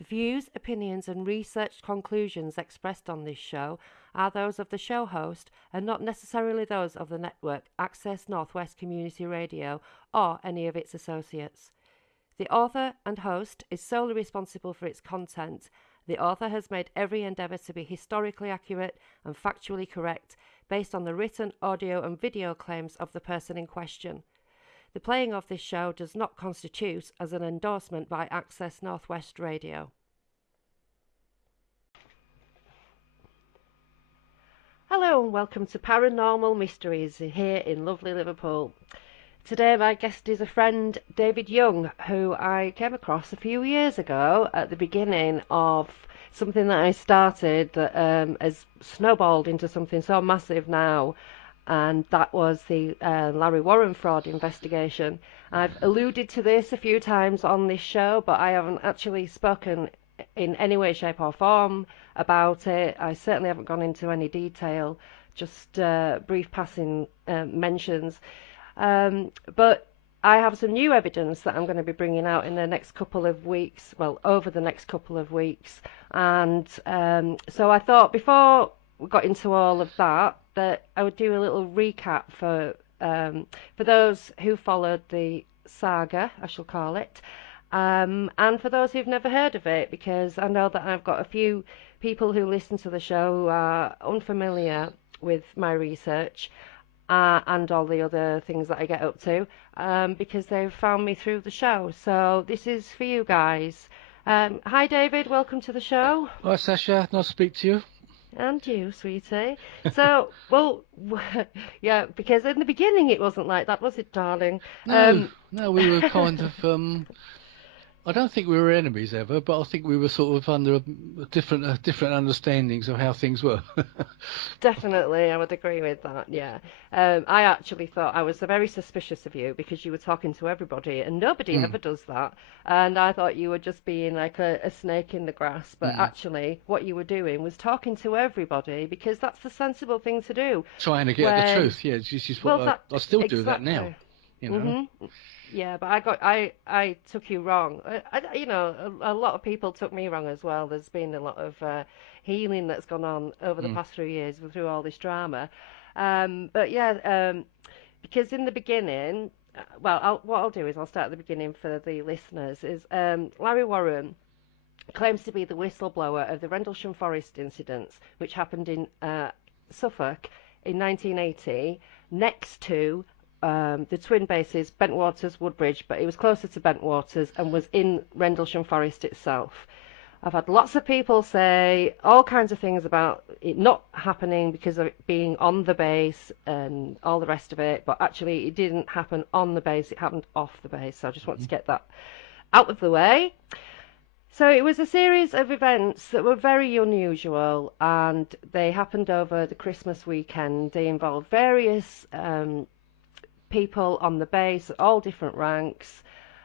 The views, opinions, and researched conclusions expressed on this show are those of the show host and not necessarily those of the network Access Northwest Community Radio or any of its associates. The author and host is solely responsible for its content. The author has made every endeavour to be historically accurate and factually correct based on the written, audio, and video claims of the person in question. The playing of this show does not constitute as an endorsement by Access Northwest Radio. Hello and welcome to Paranormal Mysteries here in lovely Liverpool. Today my guest is a friend, David Young, who I came across a few years ago at the beginning of something that I started that has snowballed into something so massive now. And that was the Larry Warren fraud investigation. I've alluded to this a few times on this show, but I haven't actually spoken in any way, shape or form about it. I certainly haven't gone into any detail, just brief passing mentions. But I have some new evidence that I'm going to be bringing out in the next couple of weeks, well, over the next couple of weeks. And so I thought before we got into all of that, that I would do a little recap for those who followed the saga, I shall call it, and for those who've never heard of it, because I know that I've got a few people who listen to the show who are unfamiliar with my research and all the other things that I get up to, because they've found me through the show. So this is for you guys. Hi David, welcome to the show. Hi Sasha, nice to speak to you. And you, sweetie. So, well, yeah, because in the beginning it wasn't like that, was it, darling? No, we were kind of, I don't think we were enemies ever, but I think we were sort of under different understandings of how things were. Definitely, I would agree with that, yeah. I actually thought I was very suspicious of you because you were talking to everybody, and nobody ever does that. And I thought you were just being like a snake in the grass, but actually what you were doing was talking to everybody because that's the sensible thing to do. Trying to get at the truth, yeah, this is what I still do that now, you know. Yeah, but I took you wrong. You know, a lot of people took me wrong as well. There's been a lot of healing that's gone on over the past few years through all this drama. But yeah, because in the beginning, what I'll do is I'll start at the beginning for the listeners. Is Larry Warren claims to be the whistleblower of the Rendlesham Forest incidents, which happened in Suffolk in 1980, next to the twin bases, Bentwaters, Woodbridge, but it was closer to Bentwaters and was in Rendlesham Forest itself. I've had lots of people say all kinds of things about it not happening because of it being on the base and all the rest of it, but actually it didn't happen on the base, it happened off the base, so I just want to get that out of the way. So it was a series of events that were very unusual, and they happened over the Christmas weekend. They involved various people on the base, all different ranks,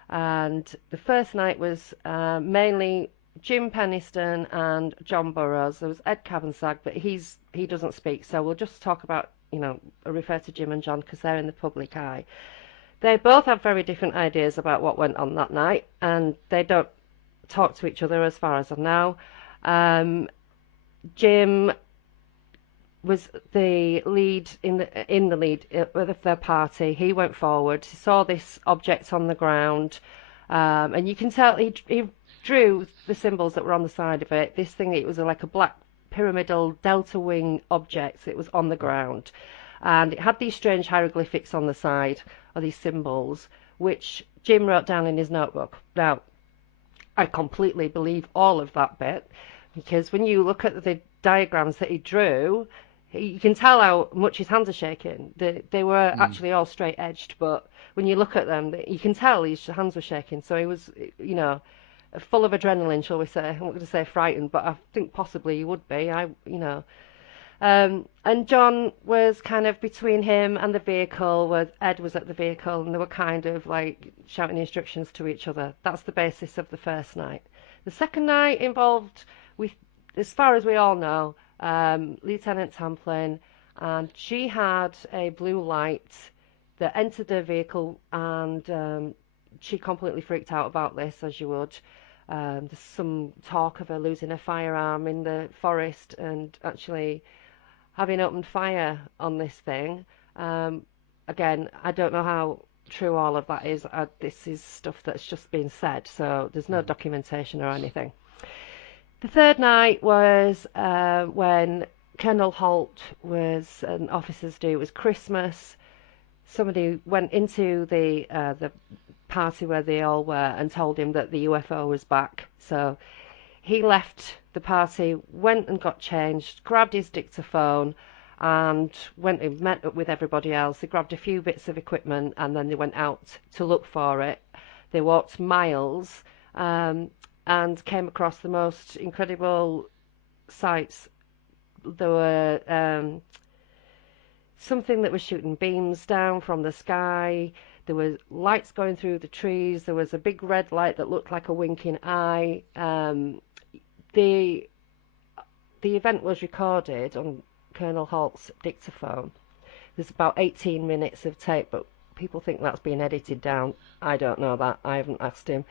and the first night was mainly Jim Penniston and John Burroughs. There was Ed Cavansag, but he doesn't speak, so we'll just talk about, refer to Jim and John because they're in the public eye. They both have very different ideas about what went on that night, and they don't talk to each other as far as I know. Jim was the lead in the lead of their party. He went forward. He saw this object on the ground, and you can tell he drew the symbols that were on the side of it. This thing, it was like a black pyramidal delta wing object. It was on the ground, and it had these strange hieroglyphics on the side of these symbols, which Jim wrote down in his notebook. Now, I completely believe all of that bit, because when you look at the diagrams that he drew, you can tell how much his hands are shaking. They were actually all straight edged, but when you look at them, you can tell his hands were shaking. So he was, full of adrenaline, shall we say. I'm not going to say frightened, but I think possibly he would be. And John was kind of between him and the vehicle, where Ed was at the vehicle, and they were kind of like shouting instructions to each other. That's the basis of the first night. The second night involved, as far as we all know, Lieutenant Tamplin, and she had a blue light that entered the vehicle, and she completely freaked out about this, as you would. There's some talk of her losing a firearm in the forest and actually having opened fire on this thing. Um, Again, I don't know how true all of that is. This is stuff that's just been said, so there's no documentation or anything. The third night was when Colonel Halt was an officer's due. It was Christmas. Somebody went into the party where they all were and told him that the UFO was back. So he left the party, went and got changed, grabbed his dictaphone, and went and met up with everybody else. They grabbed a few bits of equipment and then they went out to look for it. They walked miles and came across the most incredible sights. There were something that was shooting beams down from the sky. There was lights going through the trees. There was a big red light that looked like a winking eye. The event was recorded on Colonel Halt's dictaphone. There's about 18 minutes of tape, but people think that's been edited down. I don't know that. I haven't asked him.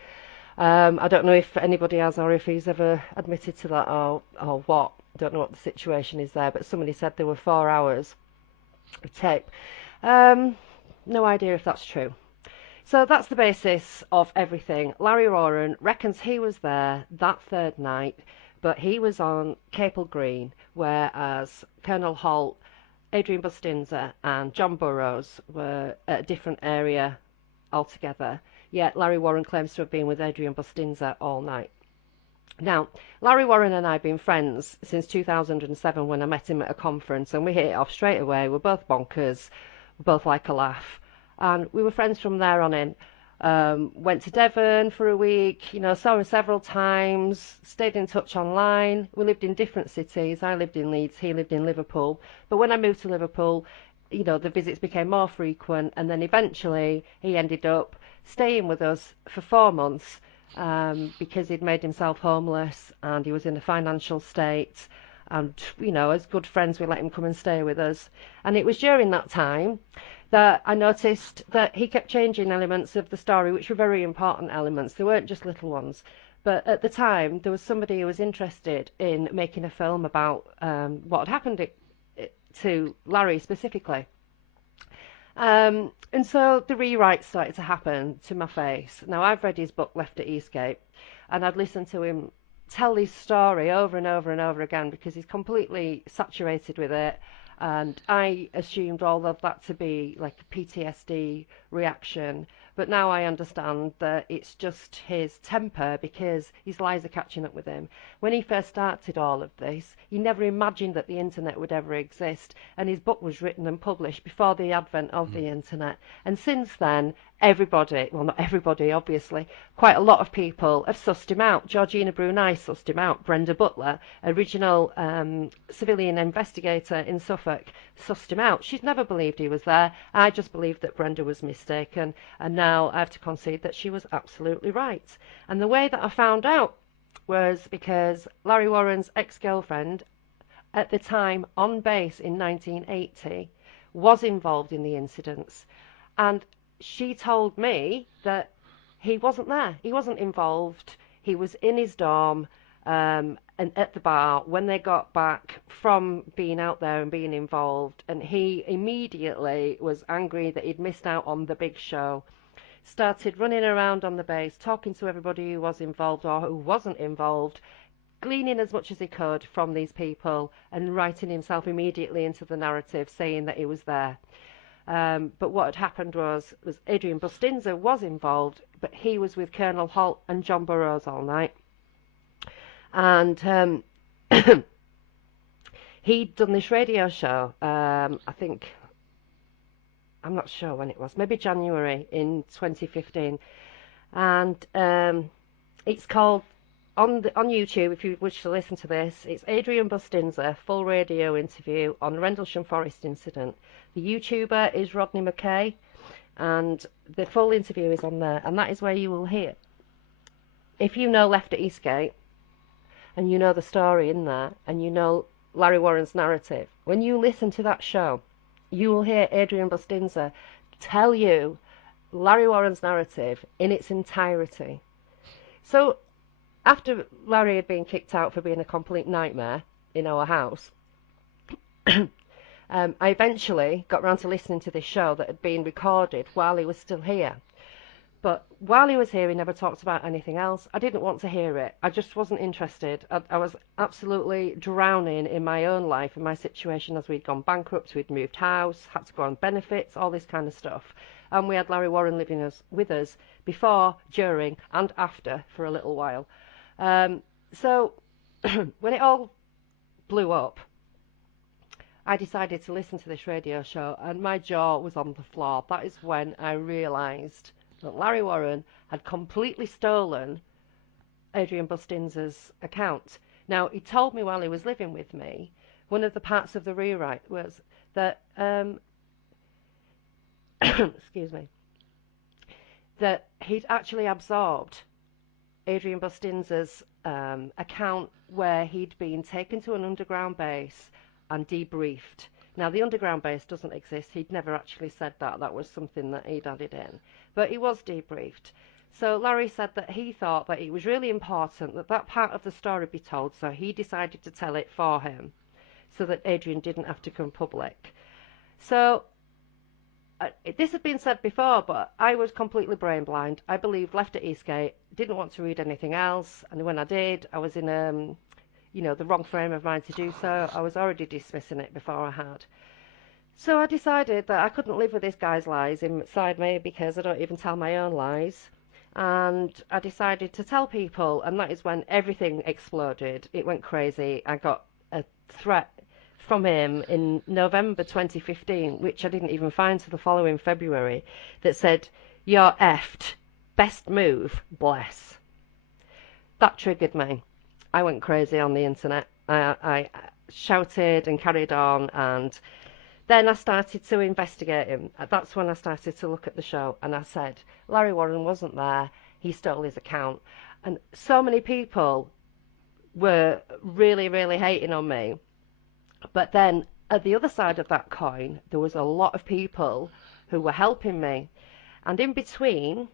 I don't know if anybody has or if he's ever admitted to that or what. I don't know what the situation is there, but somebody said there were 4 hours of tape. No idea if that's true. So that's the basis of everything. Larry Warren reckons he was there that third night, but he was on Capel Green, whereas Colonel Halt, Adrian Bustinza and John Burroughs were at a different area altogether. Yet Larry Warren claims to have been with Adrian Bustinza all night. Now, Larry Warren and I have been friends since 2007 when I met him at a conference, and we hit it off straight away. We're both bonkers, we both like a laugh, and we were friends from there on in. Went to Devon for a week, saw him several times, stayed in touch online. We lived in different cities. I lived in Leeds, he lived in Liverpool. But when I moved to Liverpool, the visits became more frequent, and then eventually he ended up staying with us for 4 months because he'd made himself homeless and he was in a financial state. And, as good friends, we let him come and stay with us. And it was during that time that I noticed that he kept changing elements of the story, which were very important elements. They weren't just little ones. But at the time, there was somebody who was interested in making a film about what had happened to Larry specifically. And so the rewrites started to happen to my face. Now, I've read his book, Left at Eastgate, and I'd listened to him tell his story over and over and over again because he's completely saturated with it. And I assumed all of that to be like a PTSD reaction. But now I understand that it's just his temper because his lies are catching up with him. When he first started all of this, he never imagined that the internet would ever exist. And his book was written and published before the advent of the internet. And since then, everybody, well, not everybody, obviously, quite a lot of people have sussed him out. Georgina Bruni sussed him out. Brenda Butler, original civilian investigator in Suffolk, sussed him out. She's never believed he was there. I just believed that Brenda was mistaken. And now I have to concede that she was absolutely right. And the way that I found out was because Larry Warren's ex-girlfriend, at the time on base in 1980, was involved in the incidents. And she told me that he wasn't there. He wasn't involved. He was in his dorm and at the bar when they got back from being out there and being involved. And he immediately was angry that he'd missed out on the big show. Started running around on the base, talking to everybody who was involved or who wasn't involved, gleaning as much as he could from these people and writing himself immediately into the narrative, saying that he was there. But what had happened was Adrian Bustinza was involved, but he was with Colonel Halt and John Burroughs all night. And he'd done this radio show, I think, I'm not sure when it was, maybe January in 2015. And it's called, on YouTube, if you wish to listen to this, it's Adrian Bustinza, full radio interview on Rendlesham Forest incident. The YouTuber is Rodney McKay, and the full interview is on there, and that is where you will hear. If you know Left at Eastgate, and you know the story in there, and you know Larry Warren's narrative, when you listen to that show, you will hear Adrian Bustinza tell you Larry Warren's narrative in its entirety. So after Larry had been kicked out for being a complete nightmare in our house, I eventually got round to listening to this show that had been recorded while he was still here. But while he was here, he never talked about anything else. I didn't want to hear it. I just wasn't interested. I was absolutely drowning in my own life and my situation as we'd gone bankrupt, we'd moved house, had to go on benefits, all this kind of stuff. And we had Larry Warren living with us before, during, and after for a little while. So when it all blew up, I decided to listen to this radio show, and my jaw was on the floor. That is when I realised that Larry Warren had completely stolen Adrian Bustinz's account. Now, he told me while he was living with me, one of the parts of the rewrite was that, excuse me, that he'd actually absorbed Adrian Bustinz's account where he'd been taken to an underground base and debriefed. Now, the underground base doesn't exist. He'd never actually said that. That was something that he'd added in. But he was debriefed. So Larry said that he thought that it was really important that that part of the story be told, so he decided to tell it for him so that Adrian didn't have to come public. So this had been said before, but I was completely brain blind. I believed, left at Eastgate, didn't want to read anything else, and when I did, I was in the wrong frame of mind to do so. I was already dismissing it before I had. So I decided that I couldn't live with this guy's lies inside me because I don't even tell my own lies. And I decided to tell people, and that is when everything exploded. It went crazy. I got a threat from him in November 2015, which I didn't even find till the following February, that said, "You're effed. Best move, bless." That triggered me. I went crazy on the internet. I shouted and carried on, and then I started to investigate him. That's when I started to look at the show, and I said, Larry Warren wasn't there. He stole his account. And so many people were really, really hating on me. But then at the other side of that coin, there was a lot of people who were helping me. And in between,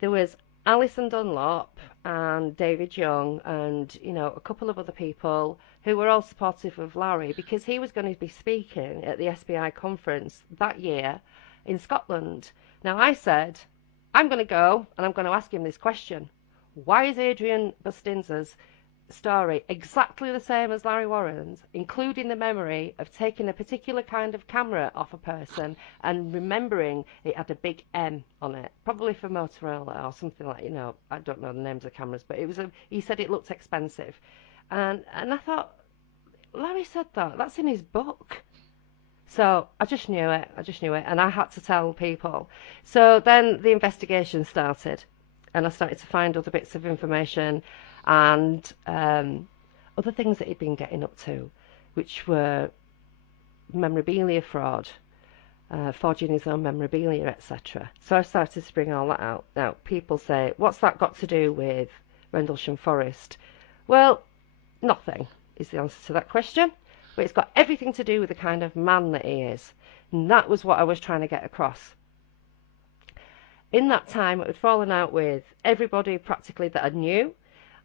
there was Alison Dunlop and David Young and, a couple of other people who were all supportive of Larry because he was going to be speaking at the SBI conference that year in Scotland. Now, I said, I'm going to go and I'm going to ask him this question. Why is Adrian Bustinz's story exactly the same as Larry Warren's, including the memory of taking a particular kind of camera off a person and remembering it had a big M on it, probably for Motorola or something like, I don't know the names of cameras, but he said it looked expensive. And I thought, Larry said that's in his book. So I just knew it, and I had to tell people. So then the investigation started, and I started to find other bits of information and other things that he'd been getting up to, which were memorabilia fraud, forging his own memorabilia, etc. So I started to bring all that out. Now, people say, what's that got to do with Rendlesham Forest? Well, nothing is the answer to that question, but it's got everything to do with the kind of man that he is. And that was what I was trying to get across. In that time, I had fallen out with everybody practically that I knew,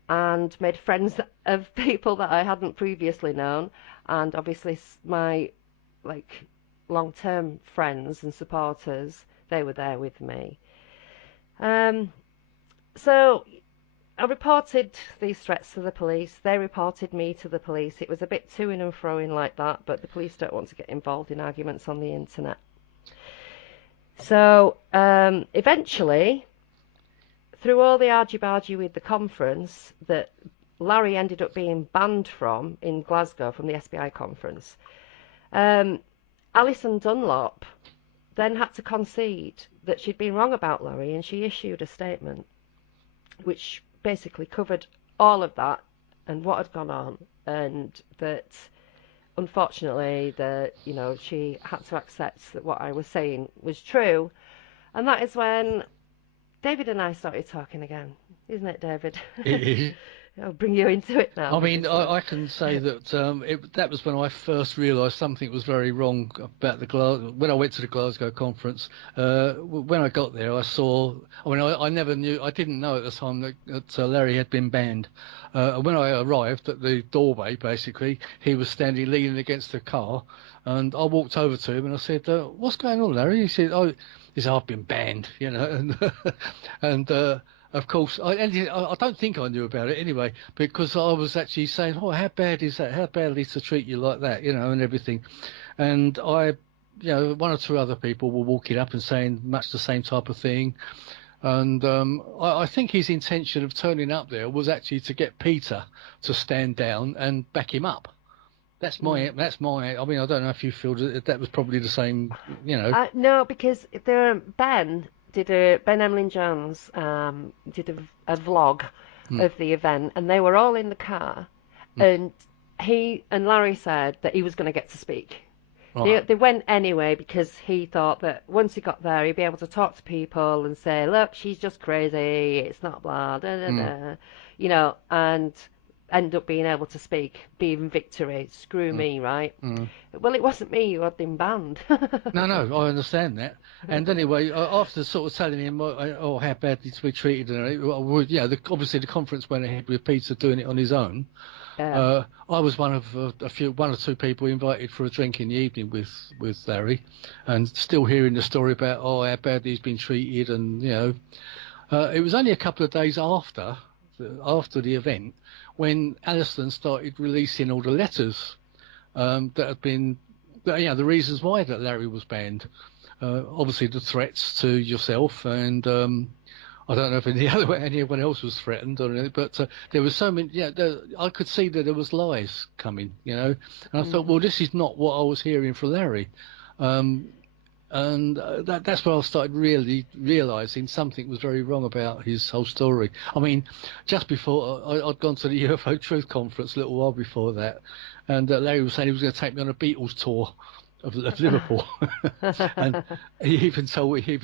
and made friends of people that I hadn't previously known, and obviously my long-term friends and supporters, they were there with me. So I reported these threats to the police. They reported me to the police. It was a bit to-ing and fro-ing like that, but the police don't want to get involved in arguments on the internet. So eventually, through all the argy-bargy with the conference that Larry ended up being banned from in Glasgow, from the SBI conference, Alison Dunlop then had to concede that she'd been wrong about Larry, and she issued a statement which basically covered all of that and what had gone on, and that unfortunately she had to accept that what I was saying was true. And that is when David and I started talking again, isn't it, David? It is. I'll bring you into it now. I mean, I can say that that was when I first realised something was very wrong about the when I went to the Glasgow conference. When I got there, I saw. I mean, I never knew. I didn't know at the time that Larry had been banned. When I arrived at the doorway, basically, he was standing leaning against the car, and I walked over to him and I said, "What's going on, Larry?" He said, I've been banned," and of course, I don't think I knew about it anyway, because I was actually saying, "Oh, how bad is that? How badly to treat you like that?" And everything. And one or two other people were walking up and saying much the same type of thing. And I think his intention of turning up there was actually to get Peter to stand down and back him up. That's my. I mean, I don't know if you feel that was probably the same. No, because Ben Emlyn Jones did a vlog of the event, and they were all in the car, and he and Larry said that he was going to get to speak. Right. They went anyway because he thought that once he got there, he'd be able to talk to people and say, "Look, she's just crazy. It's not blah, da da da," and end up being able to speak, be in victory. Screw me, right? Well, it wasn't me who had been banned. No, I understand that. And anyway, after sort of telling him how badly to be treated, obviously the conference went ahead with Peter doing it on his own. I was one of one or two people invited for a drink in the evening with Larry, and still hearing the story about how badly he's been treated, and it was only a couple of days after the event when Alison started releasing all the letters that had been, the reasons why that Larry was banned. Obviously the threats to yourself, and I don't know if anyone else was threatened or anything, but there was so many. I could see that there was lies coming, and I thought, well, this is not what I was hearing from Larry. And that's when I started really realising something was very wrong about his whole story. I mean, just before I'd gone to the UFO Truth Conference a little while before that, and Larry was saying he was going to take me on a Beatles tour of Liverpool, and he even said he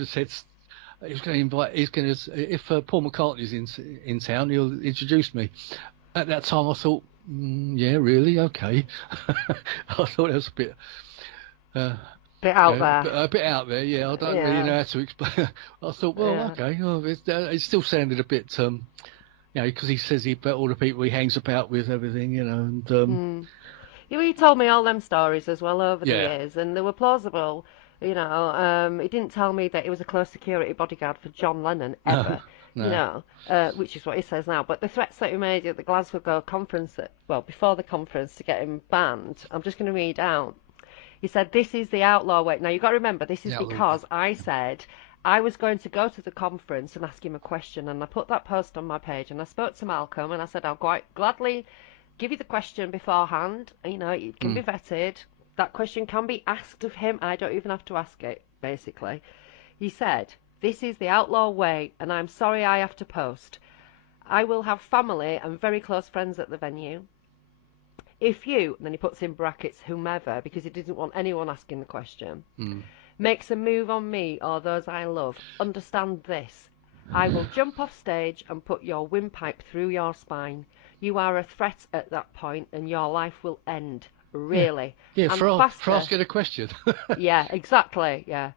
was going to invite. If Paul McCartney's in town, he'll introduce me. At that time, I thought, yeah, really, okay. I thought it was a bit. Bit out there. A bit out there, yeah. I don't really know how to explain. I thought, well, okay. Well, it still sounded a bit, because he says about all the people he hangs about with, everything, and. He told me all them stories as well over the years, and they were plausible. He didn't tell me that he was a close security bodyguard for John Lennon ever. No. Which is what he says now. But the threats that he made at the Glasgow conference, before the conference to get him banned, I'm just going to read out. He said, "This is the outlaw way." Now, you've got to remember, this is because I said I was going to go to the conference and ask him a question, and I put that post on my page, and I spoke to Malcolm, and I said, "I'll quite gladly give you the question beforehand. It can be vetted. That question can be asked of him. I don't even have to ask it, basically." He said, "This is the outlaw way, and I'm sorry I have to post. I will have family and very close friends at the venue. If you," and then he puts in brackets, "whomever," because he didn't want anyone asking the question, "makes a move on me or those I love, understand this. I will jump off stage and put your windpipe through your spine. You are a threat at that point, and your life will end. Really." Yeah, for asking a question. Yeah, exactly. Yeah,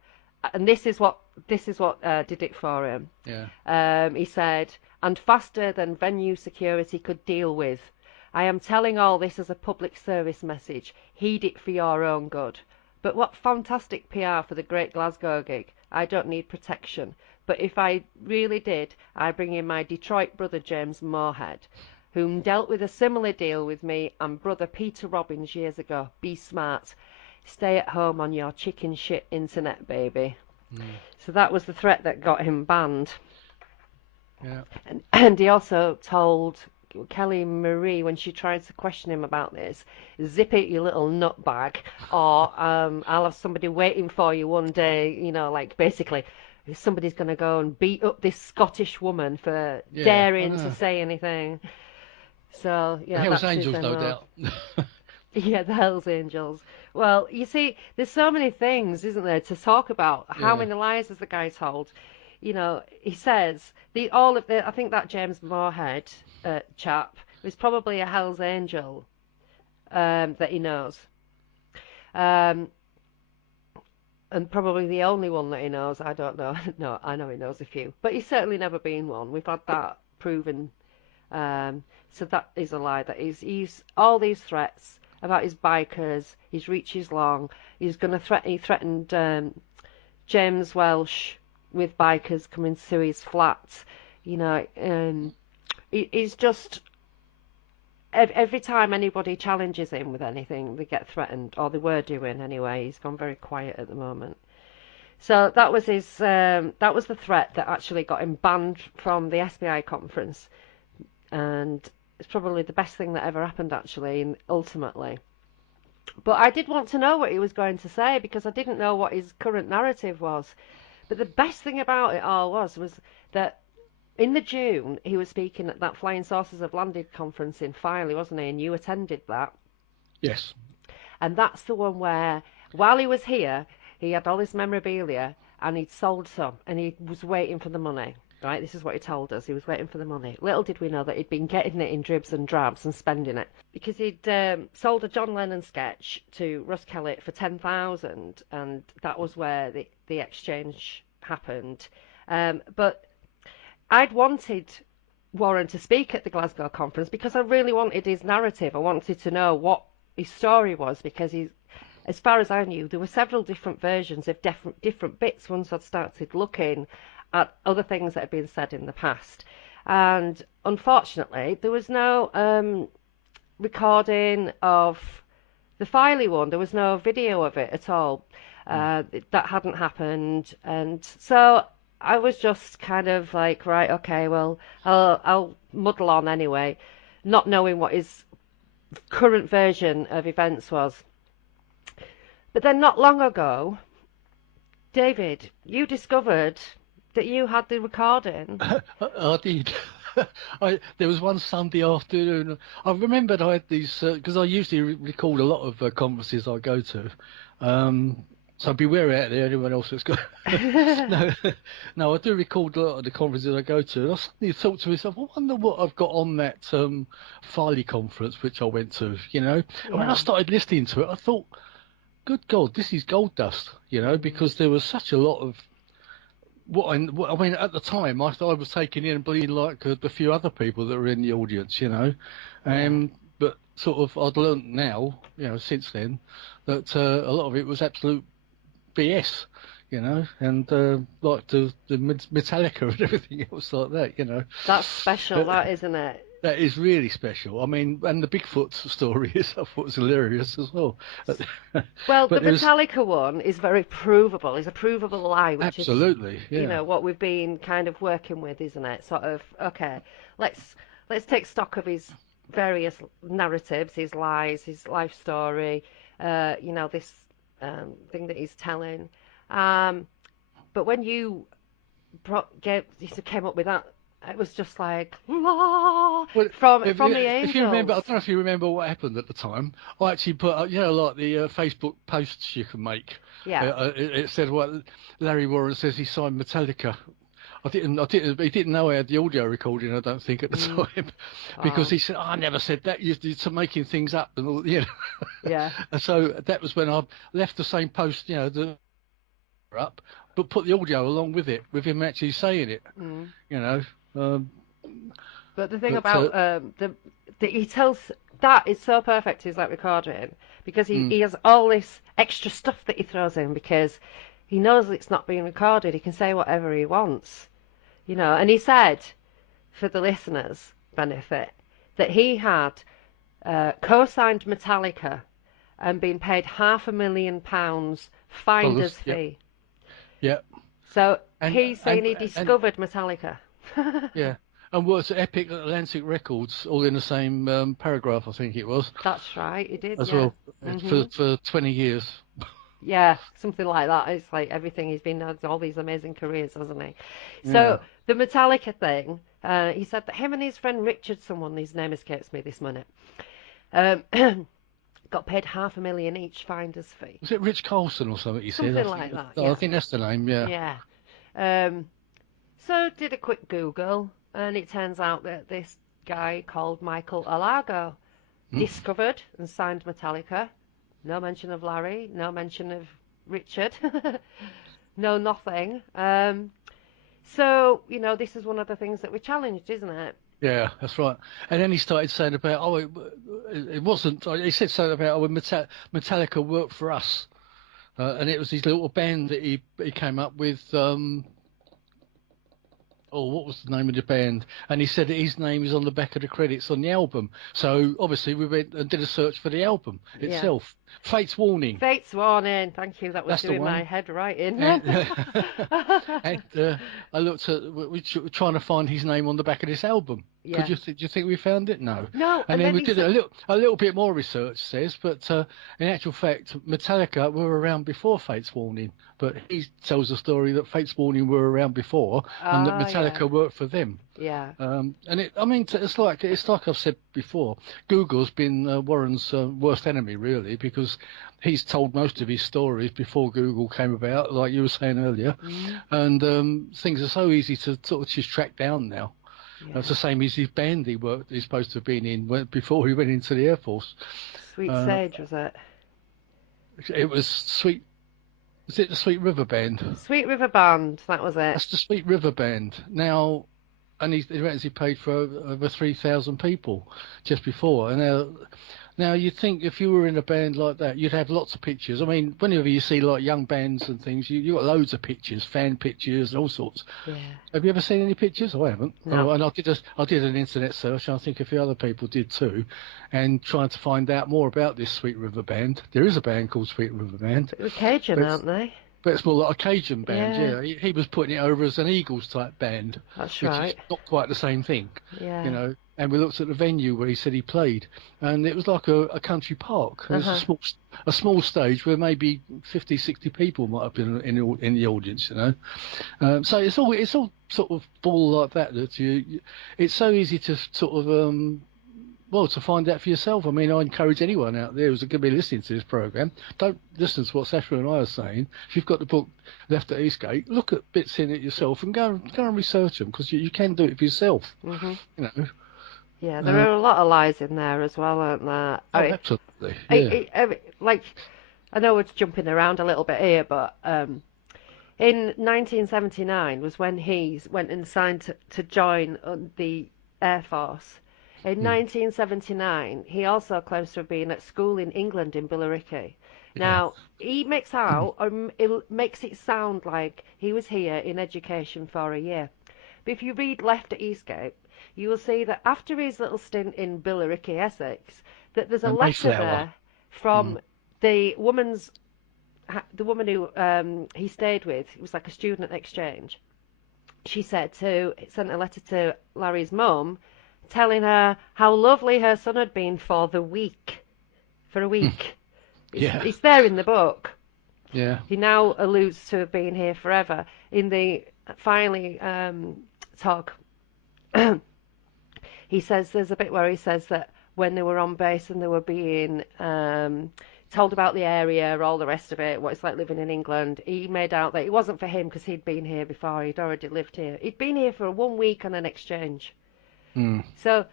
and this is what did it for him. Yeah. He said, "And faster than venue security could deal with. I am telling all this as a public service message. Heed it for your own good. But what fantastic PR for the Great Glasgow gig. I don't need protection. But if I really did, I'd bring in my Detroit brother James Moorhead, whom dealt with a similar deal with me and brother Peter Robbins years ago. Be smart. Stay at home on your chicken shit internet, baby." So that was the threat that got him banned. Yeah. And he also told Kelly Marie, when she tried to question him about this, "Zip it, you little nutbag, or I'll have somebody waiting for you one day," basically somebody's going to go and beat up this Scottish woman for daring to say anything. So, the Hells Angels, no doubt. Yeah, the Hells Angels. Well, you see, there's so many things, isn't there, to talk about. How many lies has the guy told? He says, I think that James Moorhead chap, It's probably a Hell's Angel that he knows. Um, and probably the only one that he knows. I don't know. No, I know he knows a few. But he's certainly never been one. We've had that proven. So that is a lie. That he's all these threats about his bikers, his reach is long. He's going to threaten. He threatened James Welsh with bikers coming to his flat. You know, he's just every time anybody challenges him with anything, they get threatened, or they were doing anyway. He's gone very quiet at the moment. So that was his. That was the threat that actually got him banned from the SBI conference, and it's probably the best thing that ever happened actually, ultimately. But I did want to know what he was going to say because I didn't know what his current narrative was. But the best thing about it all was that in the June he was speaking at that Flying Saucers Have Landed conference in Filey, wasn't he? And you attended that. Yes. And that's the one where, while he was here, he had all his memorabilia and he'd sold some and he was waiting for the money. Right, this is what he told us. He was waiting for the money. Little did we know that he'd been getting it in dribs and drabs and spending it because he'd sold a John Lennon sketch to Russ Kellett for 10,000, and that was where the exchange happened. But I'd wanted Warren to speak at the Glasgow conference because I really wanted his narrative. I wanted to know what his story was because as far as I knew, there were several different versions of different bits once I'd started looking at other things that had been said in the past. And unfortunately, there was no recording of the Filey one. There was no video of it at all. That hadn't happened. And so I was just kind of like, right, okay, well, I'll muddle on anyway, not knowing what his current version of events was. But then not long ago, David, you discovered that you had the recording. I did. There was one Sunday afternoon. I remembered I had these because I usually record a lot of conferences I go to. So beware out there, anyone else that's got. No, I do record a lot of the conferences I go to. And I suddenly thought to myself, I wonder what I've got on that Filey conference which I went to. You know, and when I started listening to it, I thought, good God, this is gold dust. You know, because there was such a lot of. I mean, at the time, I thought I was taking in and being like the few other people that were in the audience, you know. But sort of, I'd learnt now, you know, since then, that a lot of it was absolute BS, you know, and like the Metallica and everything else like that, you know. That's special, that, isn't it? That is really special. I mean, and the Bigfoot story I thought was hilarious as well. Well, the Metallica one is very provable. It's a provable lie, which absolutely, is, you know, what we've been kind of working with, isn't it? Sort of, okay, let's take stock of his various narratives, his lies, his life story, you know, this thing that he's telling. But when you came up with that, it was just like, from the angels. If you remember, I don't know if you remember what happened at the time. I actually put up, you know, like the Facebook posts you can make. Yeah. It said, well, Larry Warren says he signed Metallica. He didn't know I had the audio recording, I don't think, at the time, because he said, I never said that. You're making things up and all, you know. Yeah. And so that was when I left the same post, you know, up, but put the audio along with it, with him actually saying it, you know. But the thing about he tells that is so perfect is that recording because he has all this extra stuff that he throws in because he knows it's not being recorded. He can say whatever he wants, you know. And he said, for the listeners' benefit, that he had co-signed Metallica and been paid £500,000 finder's fee. Yeah. So he's saying he discovered Metallica. Yeah. And was Epic Atlantic Records all in the same paragraph, I think it was. That's right, he did. As well, for 20 years. Yeah, something like that. It's like everything he's been had all these amazing careers, hasn't he? So the Metallica thing, he said that him and his friend Richard, his name escapes me this minute, got paid £500,000 each finder's fee. Was it Rich Carlson or something? Something like that. Yeah. I think that's the name. Yeah. Yeah. So did a quick Google, and it turns out that this guy called Michael Alago Mm. discovered and signed Metallica. No mention of Larry, no mention of Richard, no nothing. So, this is one of the things that we challenged, isn't it? Yeah, that's right. And then he started saying about, it wasn't. He said something about, Metallica worked for us, and it was his little band that he came up with. What was the name of the band? And he said that his name is on the back of the credits on the album. So obviously we went and did a search for the album Yeah. itself. Fate's Warning. Fate's Warning. Thank you. That was That's the doing my one. head right in. And, and I looked at, we were trying to find his name on the back of this album. Yeah. Do you think we found it? No. No. And then we did a little bit more research, says, but in actual fact, Metallica were around before Fate's Warning. But he tells the story that Fate's Warning were around before, and that Metallica worked for them. Yeah. And it's like I've said before, Google's been Warren's worst enemy, really, because he's told most of his stories before Google came about, like you were saying earlier, and things are so easy to sort of just track down now. Yeah. It's the same as his band he's supposed to have been in before he went into the Air Force. Sweet Sage, was it? It was Sweet. Was it the Sweet River Band? Sweet River Band, that was it. That's the Sweet River Band. Now, and he reckons he paid for over 3,000 people just before. And now you'd think if you were in a band like that, you'd have lots of pictures. I mean, whenever you see like young bands and things, you got loads of pictures, fan pictures, and all sorts. Yeah. Have you ever seen any pictures? I haven't. No. And I did an internet search, and I think a few other people did too, and trying to find out more about this Sweet River Band. There is a band called Sweet River Band. They're Cajun, aren't they? But it's more like a Cajun band, yeah. He was putting it over as an Eagles type band. That's which right. Is not quite the same thing. Yeah. And we looked at the venue where he said he played, and it was like a country park. It was a small stage where maybe 50, 60 people might have been in the audience, So it's all sort of ball like that it's so easy to sort of to find out for yourself. I mean, I encourage anyone out there who's going to be listening to this program, don't listen to what Sacha and I are saying. If you've got the book Left at Eastgate, look at bits in it yourself and go and research them, because you can do it for yourself. Mm-hmm. Yeah, there are a lot of lies in there as well, aren't there? Absolutely. Yeah. I know we're jumping around a little bit here, but in 1979 was when he went and signed to join the Air Force. In 1979, he also claims to have been at school in England in Billericay. Now, he makes it sound like he was here in education for a year. But if you read Left at Eastgate, you will see that after his little stint in Billericay, Essex, that there's a letter there from the woman who he stayed with. It was like a student exchange. She sent a letter to Larry's mum, telling her how lovely her son had been for a week. It's there in the book. Yeah. He now alludes to being here forever. In the finally talk, he says there's a bit where he says that when they were on base and they were being told about the area, all the rest of it, what it's like living in England, he made out that it wasn't for him because he'd been here before. He'd already lived here. He'd been here for 1 week on an exchange. So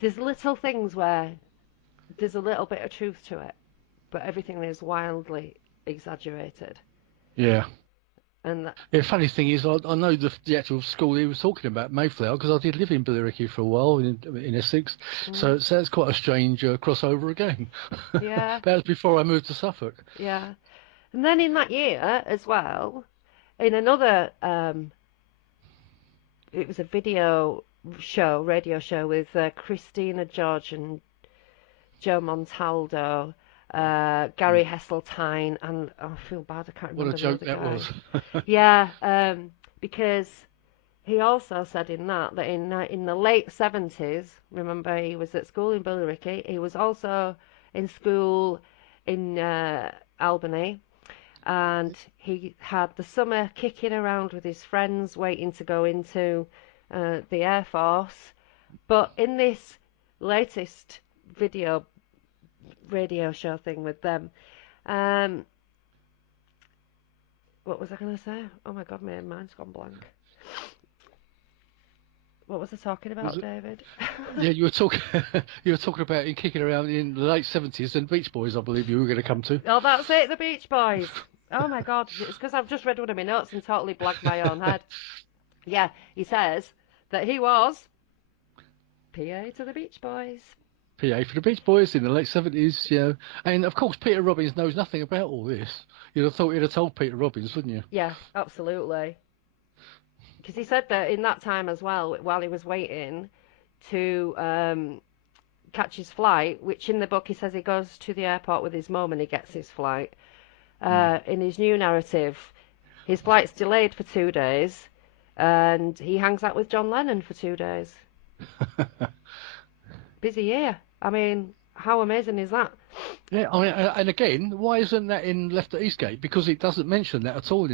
there's little things where there's a little bit of truth to it, but everything is wildly exaggerated. Yeah. And the funny thing is, I know the actual school he was talking about, Mayflower, because I did live in Billericay for a while in Essex. So it's quite a strange crossover again. Yeah. That was before I moved to Suffolk. Yeah. And then in that year as well, in another, it was a radio show with Christina George and Joe Montaldo, Gary Heseltine, and I feel bad, I can't remember. What a joke that was. Yeah, because he also said in that in the late 70s, remember he was at school in Billericay, he was also in school in Albany, and he had the summer kicking around with his friends waiting to go into the Air Force. But in this latest radio show thing with them, what was I going to say? Oh my God, my mind's gone blank. What was I talking about, David? Yeah, you were talking you were talking about him kicking around in the late 70s and Beach Boys, I believe you were going to come to. Oh, that's it, the Beach Boys. Oh my God, it's because I've just read one of my notes and totally blagged my own head. Yeah, he says that he was PA to the Beach Boys. PA for the Beach Boys in the late 70s, yeah. And of course, Peter Robbins knows nothing about all this. You'd have thought he'd have told Peter Robbins, wouldn't you? Yeah, absolutely. Because he said that in that time as well, while he was waiting to catch his flight, which in the book he says he goes to the airport with his mum and he gets his flight. In his new narrative, his flight's delayed for 2 days and he hangs out with John Lennon for 2 days. Busy year. I mean, how amazing is that? Yeah, I mean, and again, why isn't that in Left at Eastgate? Because it doesn't mention that at all.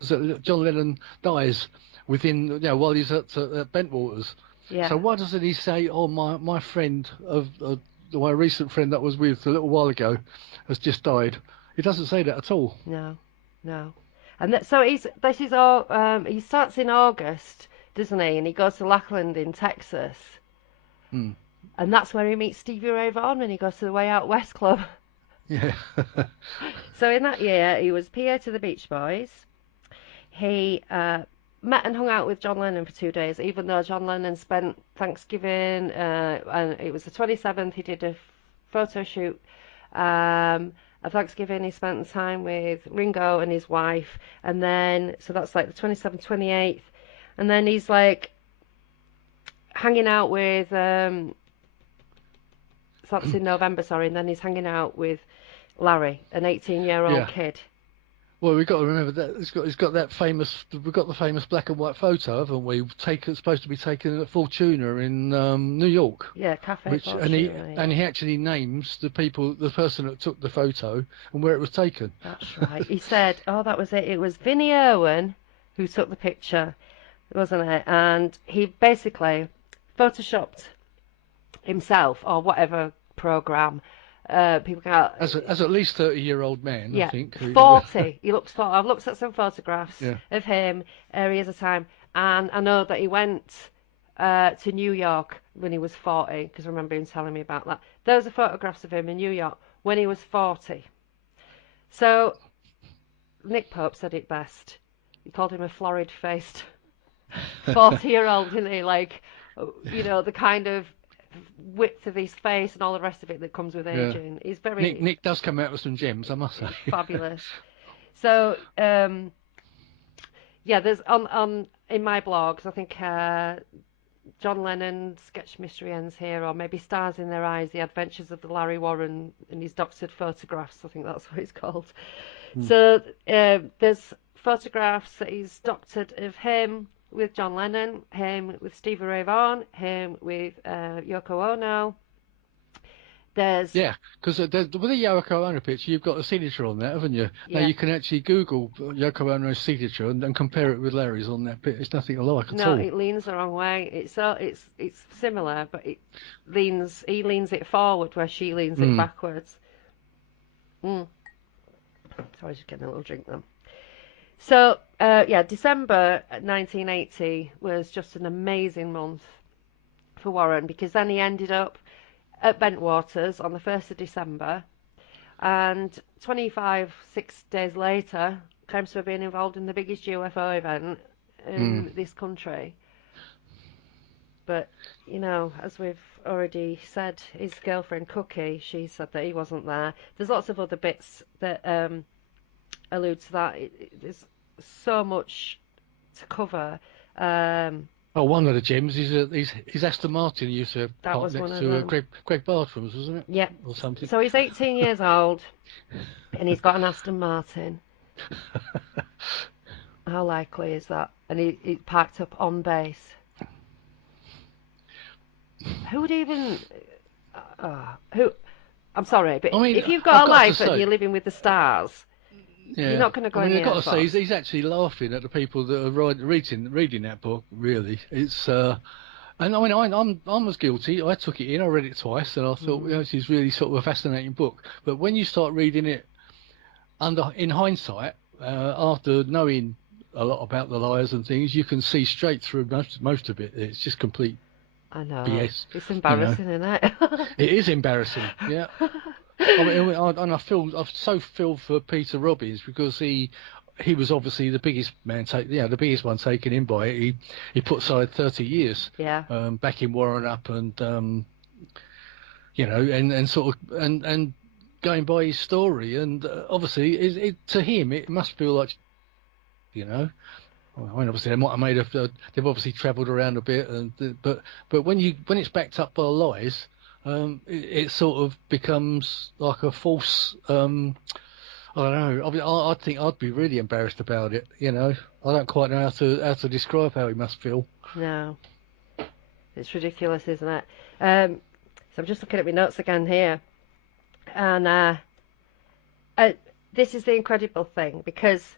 So John Lennon dies within, while he's at Bentwaters. Yeah. So why doesn't he say, "Oh, my friend my recent friend that was with a little while ago has just died"? He doesn't say that at all. No. And so this is all. He starts in August, doesn't he? And he goes to Lackland in Texas. And that's where he meets Stevie Ray Vaughan when he goes to the Way Out West Club. Yeah. So in that year, he was PA to the Beach Boys. He met and hung out with John Lennon for 2 days, even though John Lennon spent Thanksgiving, and it was the 27th, he did a photo shoot. At Thanksgiving, he spent time with Ringo and his wife, and then, so that's like the 27th, 28th, and then he's like hanging out with, so that's in November, sorry, and then he's hanging out with Larry, an 18-year-old kid. Well, we've got to remember that we've got the famous black and white photo, haven't we? Supposed to be taken at Fortuna in New York. Yeah, Cafe Fortuna. And he actually names the person that took the photo and where it was taken. That's right. He said, "Oh, that was it. It was Vinnie Irwin who took the picture, wasn't it?" And he basically photoshopped himself or whatever program. People can as at least 30-year-old man, yeah, I think. 40. He looks 40. I've looked at some photographs of him areas of time, and I know that he went to New York when he was 40, because I remember him telling me about that. Those are photographs of him in New York when he was 40. So Nick Pope said it best. He called him a florid-faced 40-year-old, didn't he? Like, the kind of width of his face and all the rest of it that comes with aging. He's very Nick does come out with some gems, I must say. Fabulous. So there's on in my blogs, I think John Lennon Sketch Mystery Ends Here, or maybe Stars in Their Eyes, The Adventures of the Larry Warren and His Doctored Photographs, I think that's what it's called. So there's photographs that he's doctored of him with John Lennon, him with Stevie Ray Vaughan, him with Yoko Ono. Because with the Yoko Ono picture, you've got a signature on that, haven't you? Yeah. Now you can actually Google Yoko Ono's signature and compare it with Larry's on that bit. It's nothing alike at all. No, it leans the wrong way. It's similar, but he leans it forward where she leans it backwards. Sorry, just getting a little drink then. So, December 1980 was just an amazing month for Warren, because then he ended up at Bentwaters on the 1st of December, and 6 days later, claims to have been involved in the biggest UFO event in this country. But, as we've already said, his girlfriend Cookie, she said that he wasn't there. There's lots of other bits that allude to that. There's so much to cover. One of the gems is Aston Martin. He used to have That was next one to of them. Greg Bartram's, wasn't it? Yeah. Or something. So he's 18 years old, and he's got an Aston Martin. How likely is that? And he parked up on base. Who would even... I'm sorry, but if you've got a life and you're living with the stars... Yeah. You're not going to go in the I've got to say, he's actually laughing at the people that are reading that book. Really, it's and I mean, I'm as guilty. I took it in, I read it twice, and I thought, this is really sort of a fascinating book. But when you start reading it in hindsight, after knowing a lot about the liars and things, you can see straight through most of it. It's just complete I know. BS. It's You know, embarrassing, isn't it? it is embarrassing. Yeah. I so feel for Peter Robbins because he was obviously the biggest man the biggest one taken in by it. He put aside 30 years, Yeah. backing Warren up and and sort of and going by his story, and obviously to him it must feel like, you know. I mean, obviously they might have they've obviously travelled around a bit, but when it's backed up by lies, it sort of becomes like a false. I don't know. I think I'd be really embarrassed about it. You know, I don't quite know how to describe how he must feel. No. It's ridiculous, isn't it? So I'm just looking at my notes again here, and this is the incredible thing because,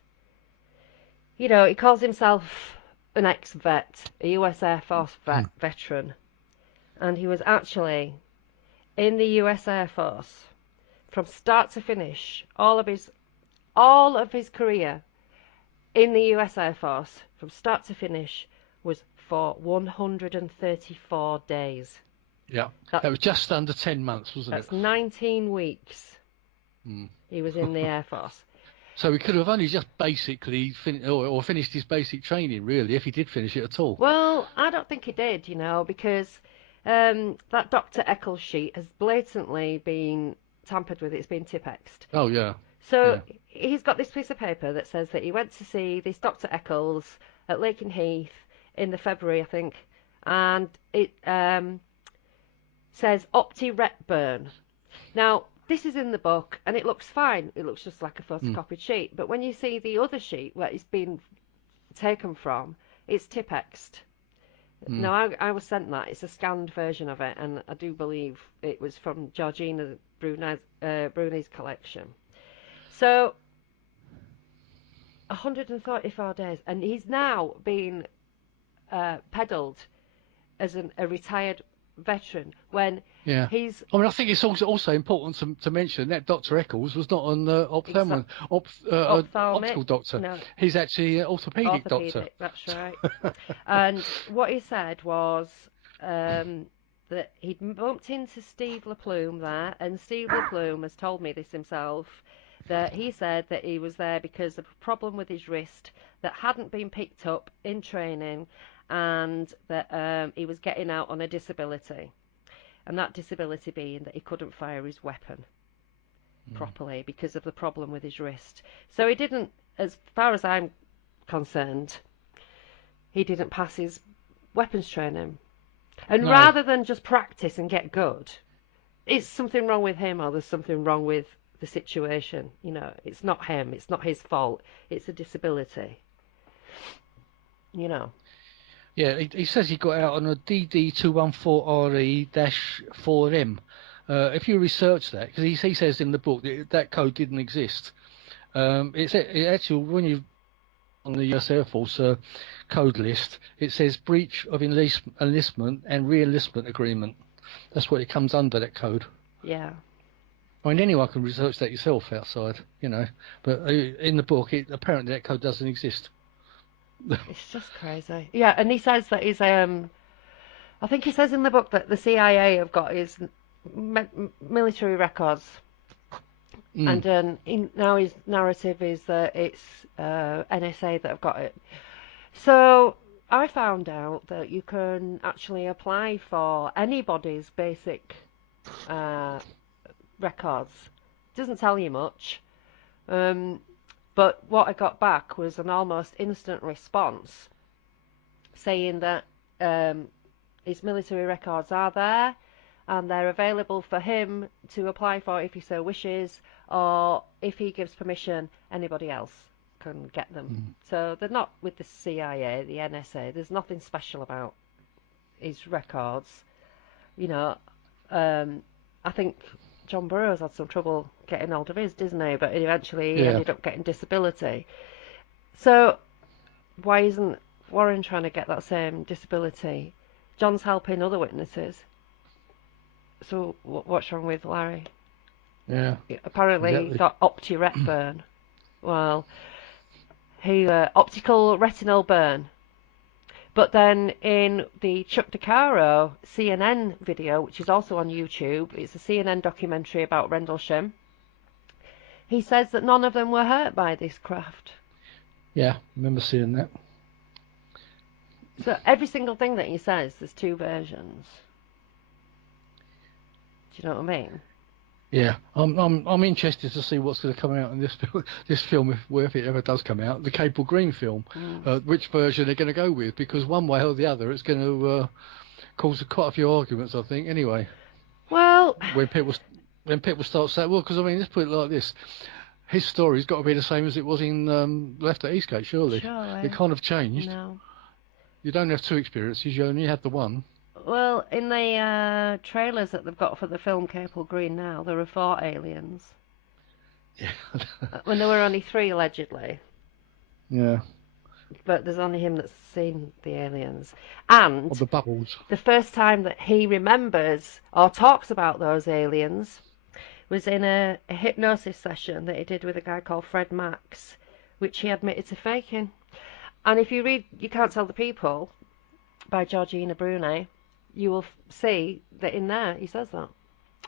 you know, he calls himself an ex-vet, a US Air Force veteran, and he was actually in the US Air Force from start to finish. All of his career in the US Air Force from start to finish was for 134 days. Yeah, that was just under 10 months, wasn't it? That's 19 weeks. He was in the Air Force. So he could have only just basically finished his basic training, really, if he did finish it at all. Well, I don't think he did, you know, because that Dr. Eccles sheet has blatantly been tampered with. It's been Tipexed. Oh, yeah. So he's got this piece of paper that says that he went to see this Dr. Eccles at Lakenheath in the February, I think, and it says opti-ret-burn. Now, this is in the book, and it looks fine. It looks just like a photocopied sheet. But when you see the other sheet where it's been taken from, it's Tipexed. Now, I was sent that. It's a scanned version of it, and I do believe it was from Georgina Bruni's collection. So, 134 days, and he's now been peddled as a retired veteran when he's... I mean, I think it's also important to mention that Dr. Eccles was not an optical doctor. No. He's actually an orthopedic doctor. That's right. And what he said was that he'd bumped into Steve LaPlume there, and Steve LaPlume has told me this himself, that he said that he was there because of a problem with his wrist that hadn't been picked up in training, and that he was getting out on a disability, and that disability being that he couldn't fire his weapon properly because of the problem with his wrist. So he didn't, as far as I'm concerned, he didn't pass his weapons training. And rather than just practice and get good, it's something wrong with him, or there's something wrong with the situation. You know, it's not him, it's not his fault, it's a disability. You know. Yeah, he says he got out on a DD214RE-4M. If you research that, because he says in the book that code didn't exist. It actually, when you on the US Air Force code list, it says breach of enlistment and re-enlistment agreement. That's what it comes under, that code. Yeah. I mean, anyone can research that yourself outside, you know. But in the book, apparently that code doesn't exist. It's just crazy. Yeah, and he says that he's I think he says in the book that the CIA have got his military records, and now his narrative is that it's NSA that have got it. So I found out that you can actually apply for anybody's basic records. It doesn't tell you much. But what I got back was an almost instant response saying that his military records are there and they're available for him to apply for if he so wishes, or if he gives permission, anybody else can get them. So they're not with the CIA, the NSA. There's nothing special about his records. You know, I think John Burroughs had some trouble getting hold of his, didn't he? But eventually he ended up getting disability. So why isn't Warren trying to get that same disability? John's helping other witnesses. So what's wrong with Larry? Yeah. Apparently he got opti-ret burn. Well, optical retinal burn. But then in the Chuck DeCaro CNN video, which is also on YouTube, it's a CNN documentary about Rendlesham, he says that none of them were hurt by this craft. Yeah, I remember seeing that. So every single thing that he says, there's two versions. Do you know what I mean? Yeah, I'm interested to see what's going to come out in this film if it ever does come out, the Capel Green film, which version they're going to go with, because one way or the other it's going to cause quite a few arguments, I think. Anyway, well, when people start saying, well, because I mean, let's put it like this: his story's got to be the same as it was in Left at Eastgate, surely. It kind of changed. No. You don't have two experiences; you only have the one. Well, in the trailers that they've got for the film Capel Green now, there are 4 aliens. Yeah. When there were only 3, allegedly. Yeah. But there's only him that's seen the aliens. And the bubbles. The first time that he remembers or talks about those aliens was in a hypnosis session that he did with a guy called Fred Max, which he admitted to faking. And if you read You Can't Tell the People by Georgina Bruni, you will see that in there he says that.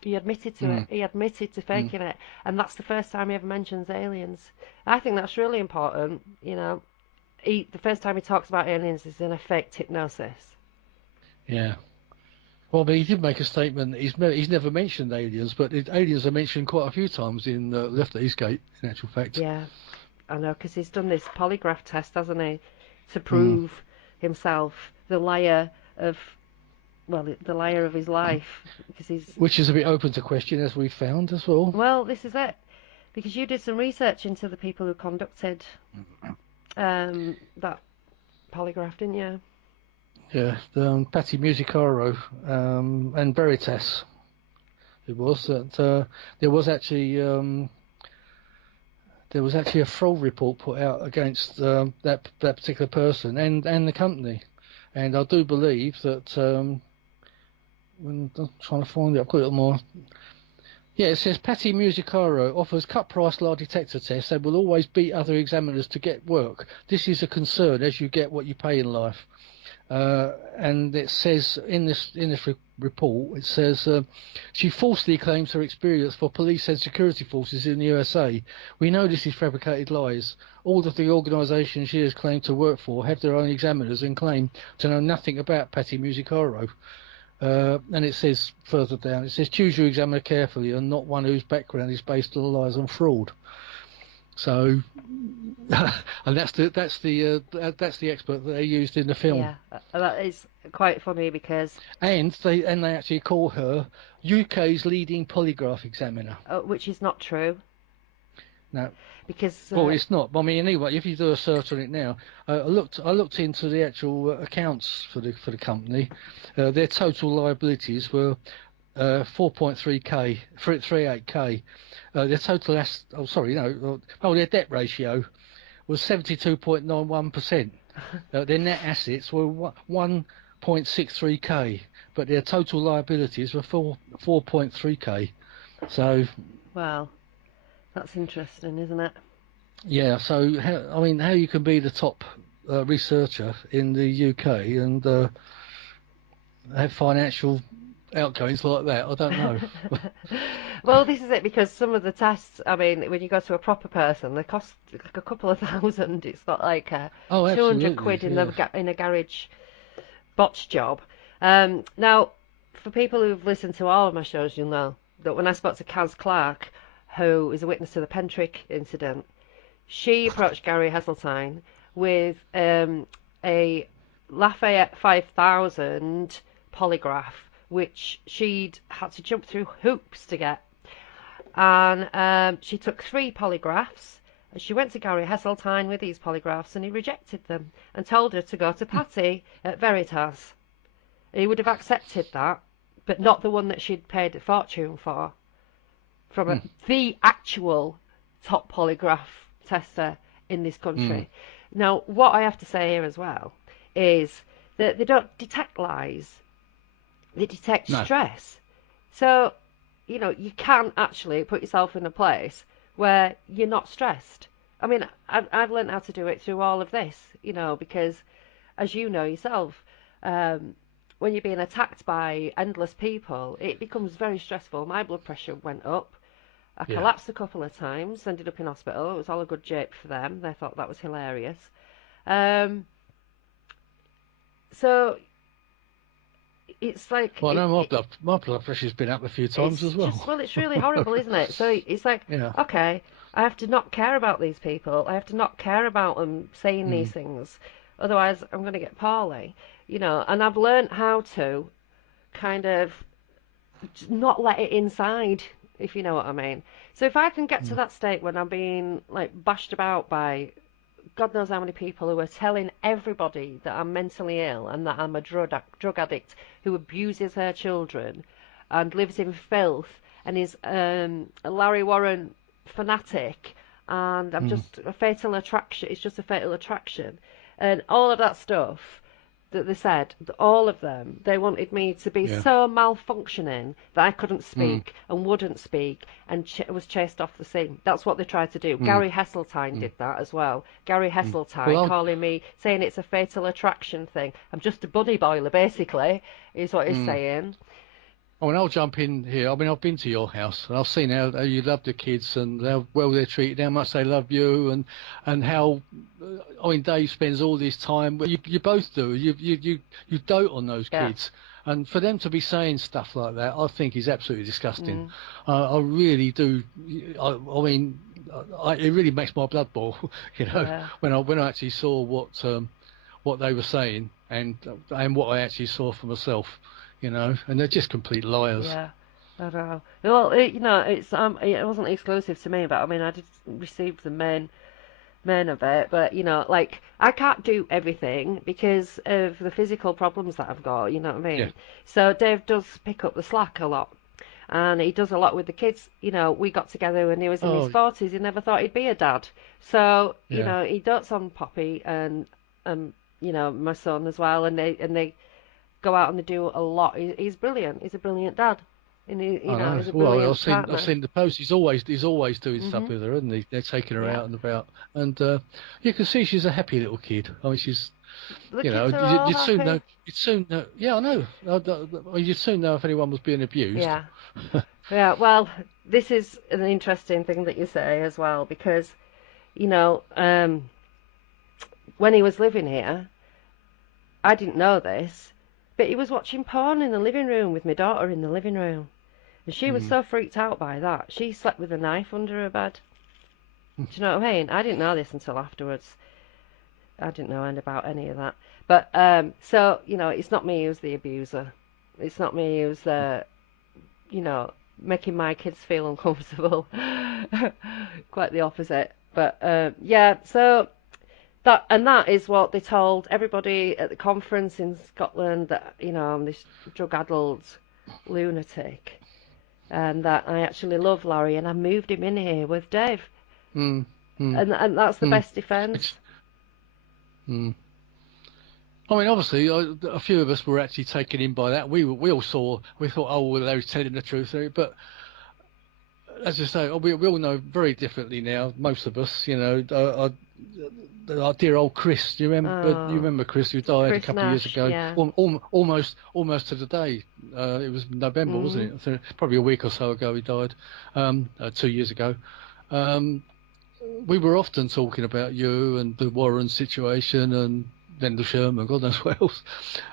He admitted to it. He admitted to faking it. And that's the first time he ever mentions aliens. I think that's really important. You know, the first time he talks about aliens is in a faked hypnosis. Yeah. Well, but he did make a statement. He's never mentioned aliens, but aliens are mentioned quite a few times in Left at Eastgate, in actual fact. Yeah, I know, because he's done this polygraph test, hasn't he, to prove himself the liar of his life, which is a bit open to question, as we found as well. Well, this is it, because you did some research into the people who conducted that polygraph, didn't you? Yeah, Patti Musicaro and Veritas. It was that there was actually a fraud report put out against that particular person and the company, and I do believe that. When I'm trying to find it, I've got it on my... Yeah, it says Patti Musicaro offers cut price lie detector tests that will always beat other examiners to get work. This is a concern as you get what you pay in life. And it says in this report, it says she falsely claims her experience for police and security forces in the USA. We know this is fabricated lies. All of the organisations she has claimed to work for have their own examiners and claim to know nothing about Patti Musicaro. And it says further down, it says choose your examiner carefully and not one whose background is based on lies and fraud. So, and that's the expert that they used in the film. Yeah, that is quite funny because. And they actually call her UK's leading polygraph examiner. Which is not true. No. Because well, it's not. I mean, anyway, if you do a search on it now, I looked into the actual accounts for the company. Their total liabilities were 4.3k, 38k. Their total their debt ratio was 72.91%. Their net assets were 1.63k, but their total liabilities were 4.3k. So. Wow. That's interesting, isn't it? Yeah, so how you can be the top researcher in the UK and have financial outgoings like that, I don't know. Well, this is it, because some of the tests, I mean, when you go to a proper person, they cost like a couple of thousand. It's not like 200 quid in a garage botch job. Now, for people who've listened to all of my shows, you'll know that when I spoke to Kaz Clark, who is a witness to the Pentrick incident, she approached Gary Heseltine with a Lafayette 5000 polygraph, which she'd had to jump through hoops to get. And she took 3 polygraphs, and she went to Gary Heseltine with these polygraphs, and he rejected them and told her to go to Patti at Veritas. He would have accepted that, but not the one that she'd paid a fortune for. From the actual top polygraph tester in this country. Now, what I have to say here as well is that they don't detect lies. They detect stress. So, you know, you can actually put yourself in a place where you're not stressed. I mean, I've learned how to do it through all of this, you know, because as you know yourself, when you're being attacked by endless people, it becomes very stressful. My blood pressure went up. I Yeah. collapsed a couple of times, ended up in hospital. It was all a good joke for them. They thought that was hilarious. Um, so it's like Well, I know my blood pressure's been up a few times it's as just, well. well, it's really horrible, isn't it? So it's like, Yeah. okay, I have to not care about these people. I have to not care about them saying these Mm. things. Otherwise, I'm going to get poorly, you know. And I've learned how to kind of not let it inside, if you know what I mean. So if I can get to Mm. that state when I'm being like bashed about by God knows how many people who are telling everybody that I'm mentally ill and that I'm a drug addict who abuses her children and lives in filth and is a Larry Warren fanatic and I'm Mm. just a fatal attraction. It's just a fatal attraction, and all of that stuff that they said, all of them, they wanted me to be Yeah. so malfunctioning that I couldn't Mm. speak and wouldn't speak and was chased off the scene. That's what they tried to do. Mm. Gary Hesseltine Mm. did that as well. Gary Mm. Hesseltine Well, calling me, saying it's a fatal attraction thing. I'm just a bunny boiler, basically, is what he's mm. saying. I mean, I'll jump in here. I mean, I've been to your house and I've seen how you love the kids and how well they're treated, how much they love you, and how I mean, Dave spends all this time. You both do. You dote on those Yeah. kids, and for them to be saying stuff like that, I think is absolutely disgusting. Mm. I really do. I mean, it really makes my blood boil. You know, Yeah. when I actually saw what they were saying and what I actually saw for myself. You know, and they're just complete liars. Yeah. I don't know. Well, you know, it wasn't exclusive to me, but I mean, I did receive the main of it, but you know, like I can't do everything because of the physical problems that I've got, you know what I Yeah, mean? So Dave does pick up the slack a lot, and he does a lot with the kids. You know, we got together when he was in his oh 40s. He never thought he'd be a dad. So, you yeah, know, he dotes on Poppy and you know, my son as well, and they go out and they do a lot. He's brilliant. He's a brilliant dad. And he, you I know, know. he's a Well, brilliant I've partner. seen the post. He's always doing stuff Mhm. with her, isn't he? They're taking her Yeah. out and about, and you can see she's a happy little kid. I mean, she's The you know kids are all you'd soon know. happy. You'd soon know. Yeah, I know. You'd soon know if anyone was being abused. Yeah. Yeah, well, this is an interesting thing that you say as well because, you know, when he was living here, I didn't know this, but he was watching porn in the living room with my daughter in the living room. And she was Mm. so freaked out by that. She slept with a knife under her bed. Do you know what I mean? I didn't know this until afterwards. I didn't know anything about any of that. But, so, you know, it's not me who's the abuser. It's not me who's you know, making my kids feel uncomfortable. Quite the opposite. But yeah, so that is what they told everybody at the conference in Scotland, that you know I'm this drug-addled lunatic, and that I actually love Larry, and I moved him in here with Dave, Mm. Mm. and that's the Mm. best defence. It's, mm. I mean, obviously, a few of us were actually taken in by that. We all saw. We thought, oh, well, they were telling the truth, but as I say, we all know very differently now. Most of us, you know, our dear old Chris. Do you remember? You Oh, remember Chris, who died a Chris couple of years Nash, ago? yeah. Almost to the day. It was November, Mm. wasn't it? So probably a week or so ago he died. 2 years ago. Um, we were often talking about you and the Warren situation and Rendlesham and God knows what else.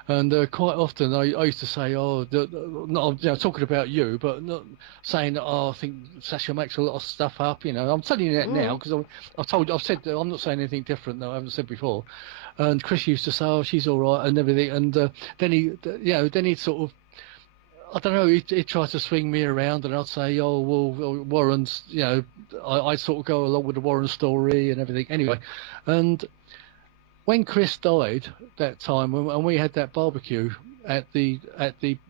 And quite often I used to say, not talking about you, but not saying that, I think Sacha makes a lot of stuff up. You know, I'm telling you that now Mm. because I've said that I'm not saying anything different that I haven't said before. And Chris used to say, oh, she's all right and everything. And then he'd sort of, I don't know, he'd try to swing me around and I'd say, oh, well, Warren's, you know, I'd sort of go along with the Warren story and everything. Anyway, and when Chris died that time, and we had that barbecue at the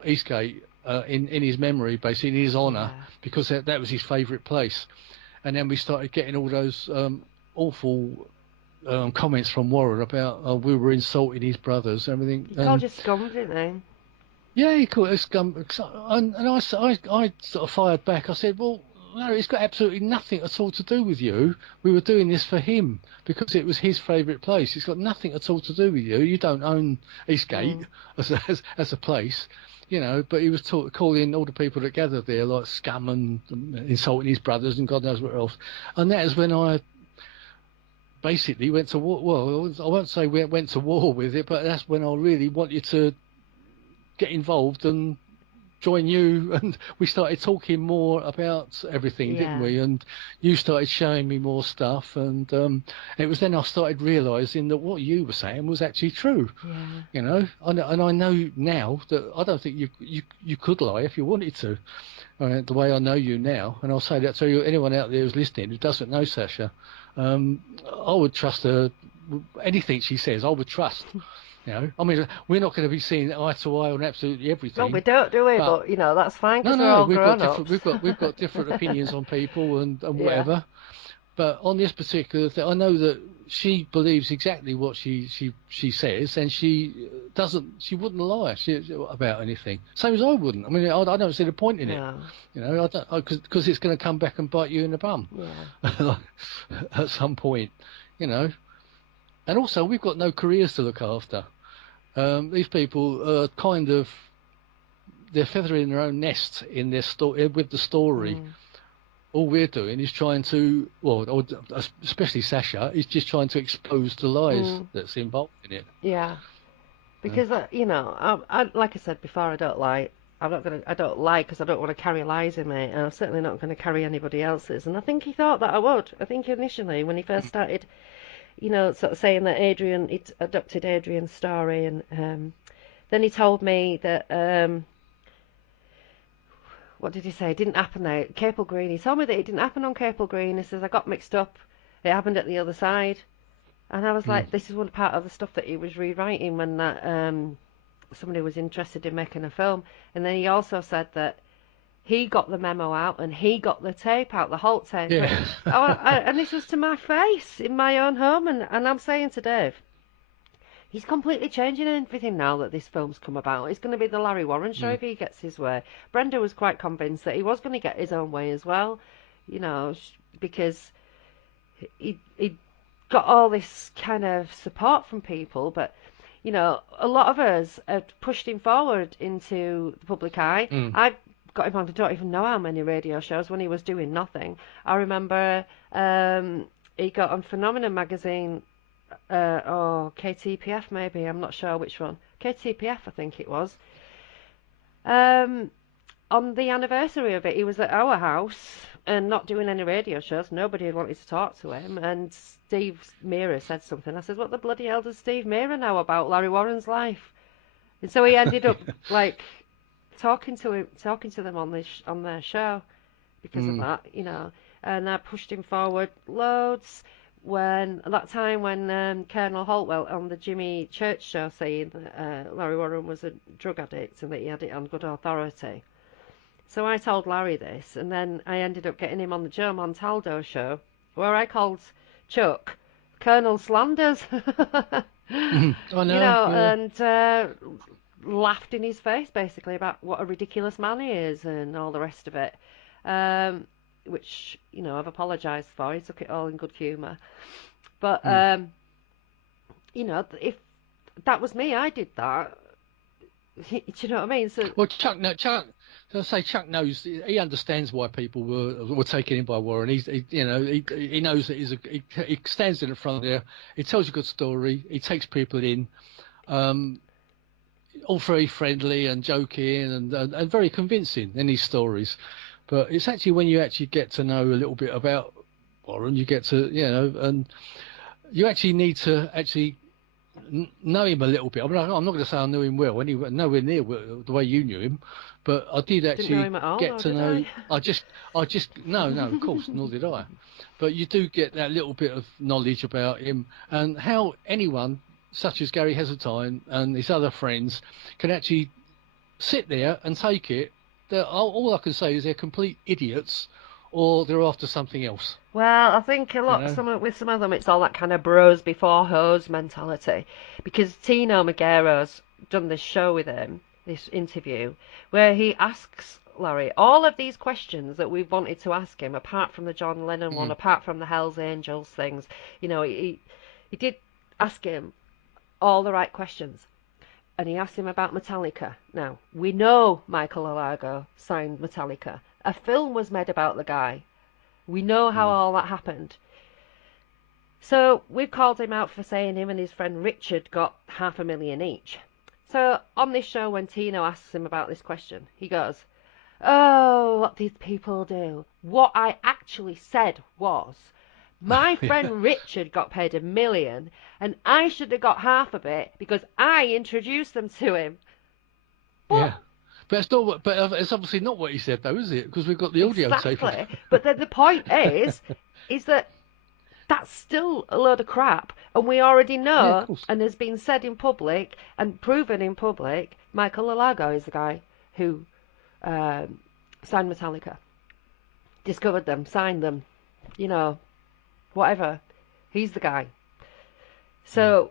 Eastgate in his memory, basically in his honour, Yeah. because that was his favourite place. And then we started getting all those awful comments from Warren about we were insulting his brothers and everything. He called And you scum, didn't yeah, he called us scum. And I sort of fired back. I said, well, no, it's got absolutely nothing at all to do with you. We were doing this for him because it was his favourite place. It's got nothing at all to do with you. You don't own Eastgate as a place, you know. But he was calling all the people that gathered there like scum and insulting his brothers and God knows what else. And that is when I basically went to war. Well, I won't say we went to war with it, but that's when I really wanted to get involved and join you, and we started talking more about everything, didn't we? And you started showing me more stuff, and it was then I started realising that what you were saying was actually true. You know, and I know now that I don't think you could lie if you wanted to. The way I know you now, and I'll say that to you, anyone out there who's listening who doesn't know Sacha, I would trust her. Anything she says, I would trust. You know, I mean, we're not going to be seeing eye to eye on absolutely everything. Well, we don't, do we? But you know, that's fine because we're all grown ups. We've got different opinions on people and whatever. But on this particular thing, I know that she believes exactly what she says, and she wouldn't lie about anything. Same as I wouldn't. I mean, I don't see the point in it. You know, because it's going to come back and bite you in the bum at some point. You know, and also we've got no careers to look after. These people are kind of, they're feathering their own nest in their with the story. All we're doing is trying to, well, especially Sacha, is just trying to expose the lies that's involved in it. Yeah, because you know, I like I said before, I don't lie. I don't lie because I don't want to carry lies in me, and I'm certainly not going to carry anybody else's. And I think he thought that I would. I think initially when he first started, you know, sort of saying that he'd adopted Adrian's story, and then he told me that. What did he say? It didn't happen there. Capel Green. He told me that it didn't happen on Capel Green. He says, I got mixed up. It happened at the other side. And I was like, this is one part of the stuff that he was rewriting when that somebody was interested in making a film. And then he also said that he got the memo out and he got the tape out, the Halt tape. Yeah. And this was to my face in my own home. And I'm saying to Dave, he's completely changing everything now that this film's come about. It's going to be the Larry Warren show if he gets his way. Brenda was quite convinced that he was going to get his own way as well, you know, because he got all this kind of support from people. But, you know, a lot of us had pushed him forward into the public eye. I got him on, I don't even know how many radio shows when he was doing nothing. I remember he got on Phenomenon magazine. Or KTPF maybe, I'm not sure which one. KTPF I think it was. On the anniversary of it, he was at our house and not doing any radio shows. Nobody had wanted to talk to him, and Steve Meara said something. I said, what the bloody hell does Steve Meara know about Larry Warren's life? And so he ended up like talking to them on their show because of that, you know. And I pushed him forward loads. When Colonel Halt on the Jimmy Church show saying that Larry Warren was a drug addict and that he had it on good authority. So I told Larry this, and then I ended up getting him on the Joe Montaldo show, where I called Chuck Colonel Slanders. I know, you know, and laughed in his face basically about what a ridiculous man he is and all the rest of it. Which, you know, I've apologised for. He took it all in good humour. But, you know, if that was me, I did that. Do you know what I mean? So, well, Chuck knows, he understands why people were taken in by Warren. He knows that he stands in the front there. He tells a good story. He takes people in, all very friendly and joking and very convincing in his stories. But it's actually when you actually get to know a little bit about Warren, you get to, you know, and you actually need to actually know him a little bit. I mean, I'm not going to say I knew him well, nowhere near the way you knew him, but I did actually Didn't know him at all, get to know. I just no, of course, nor did I. But you do get that little bit of knowledge about him and how anyone such as Gary Heseltine and his other friends can actually sit there and take it. All I can say is they're complete idiots, or they're after something else. Well, I think with some of them, it's all that kind of bros before hoes mentality. Because Tino Maguire's done this show with him, this interview, where he asks Larry, all of these questions that we've wanted to ask him, apart from the John Lennon one, apart from the Hells Angels things, he did ask him all the right questions. And he asked him about Metallica. Now, we know Michael Alago signed Metallica. A film was made about the guy. We know how all that happened. So we've called him out for saying him and his friend Richard got $500,000 each. So on this show, when Tino asks him about this question, he goes, "Oh, what these people do. What I actually said was, my friend Richard got paid $1 million, and I should have got half of it because I introduced them to him." But, yeah, but it's not. But it's obviously not what he said, though, is it? Because we've got the audio tape. Exactly. But then the point is that that's still a load of crap, and we already know, and has been said in public and proven in public, Michael Alago is the guy who signed Metallica, discovered them, signed them, whatever. He's the guy. So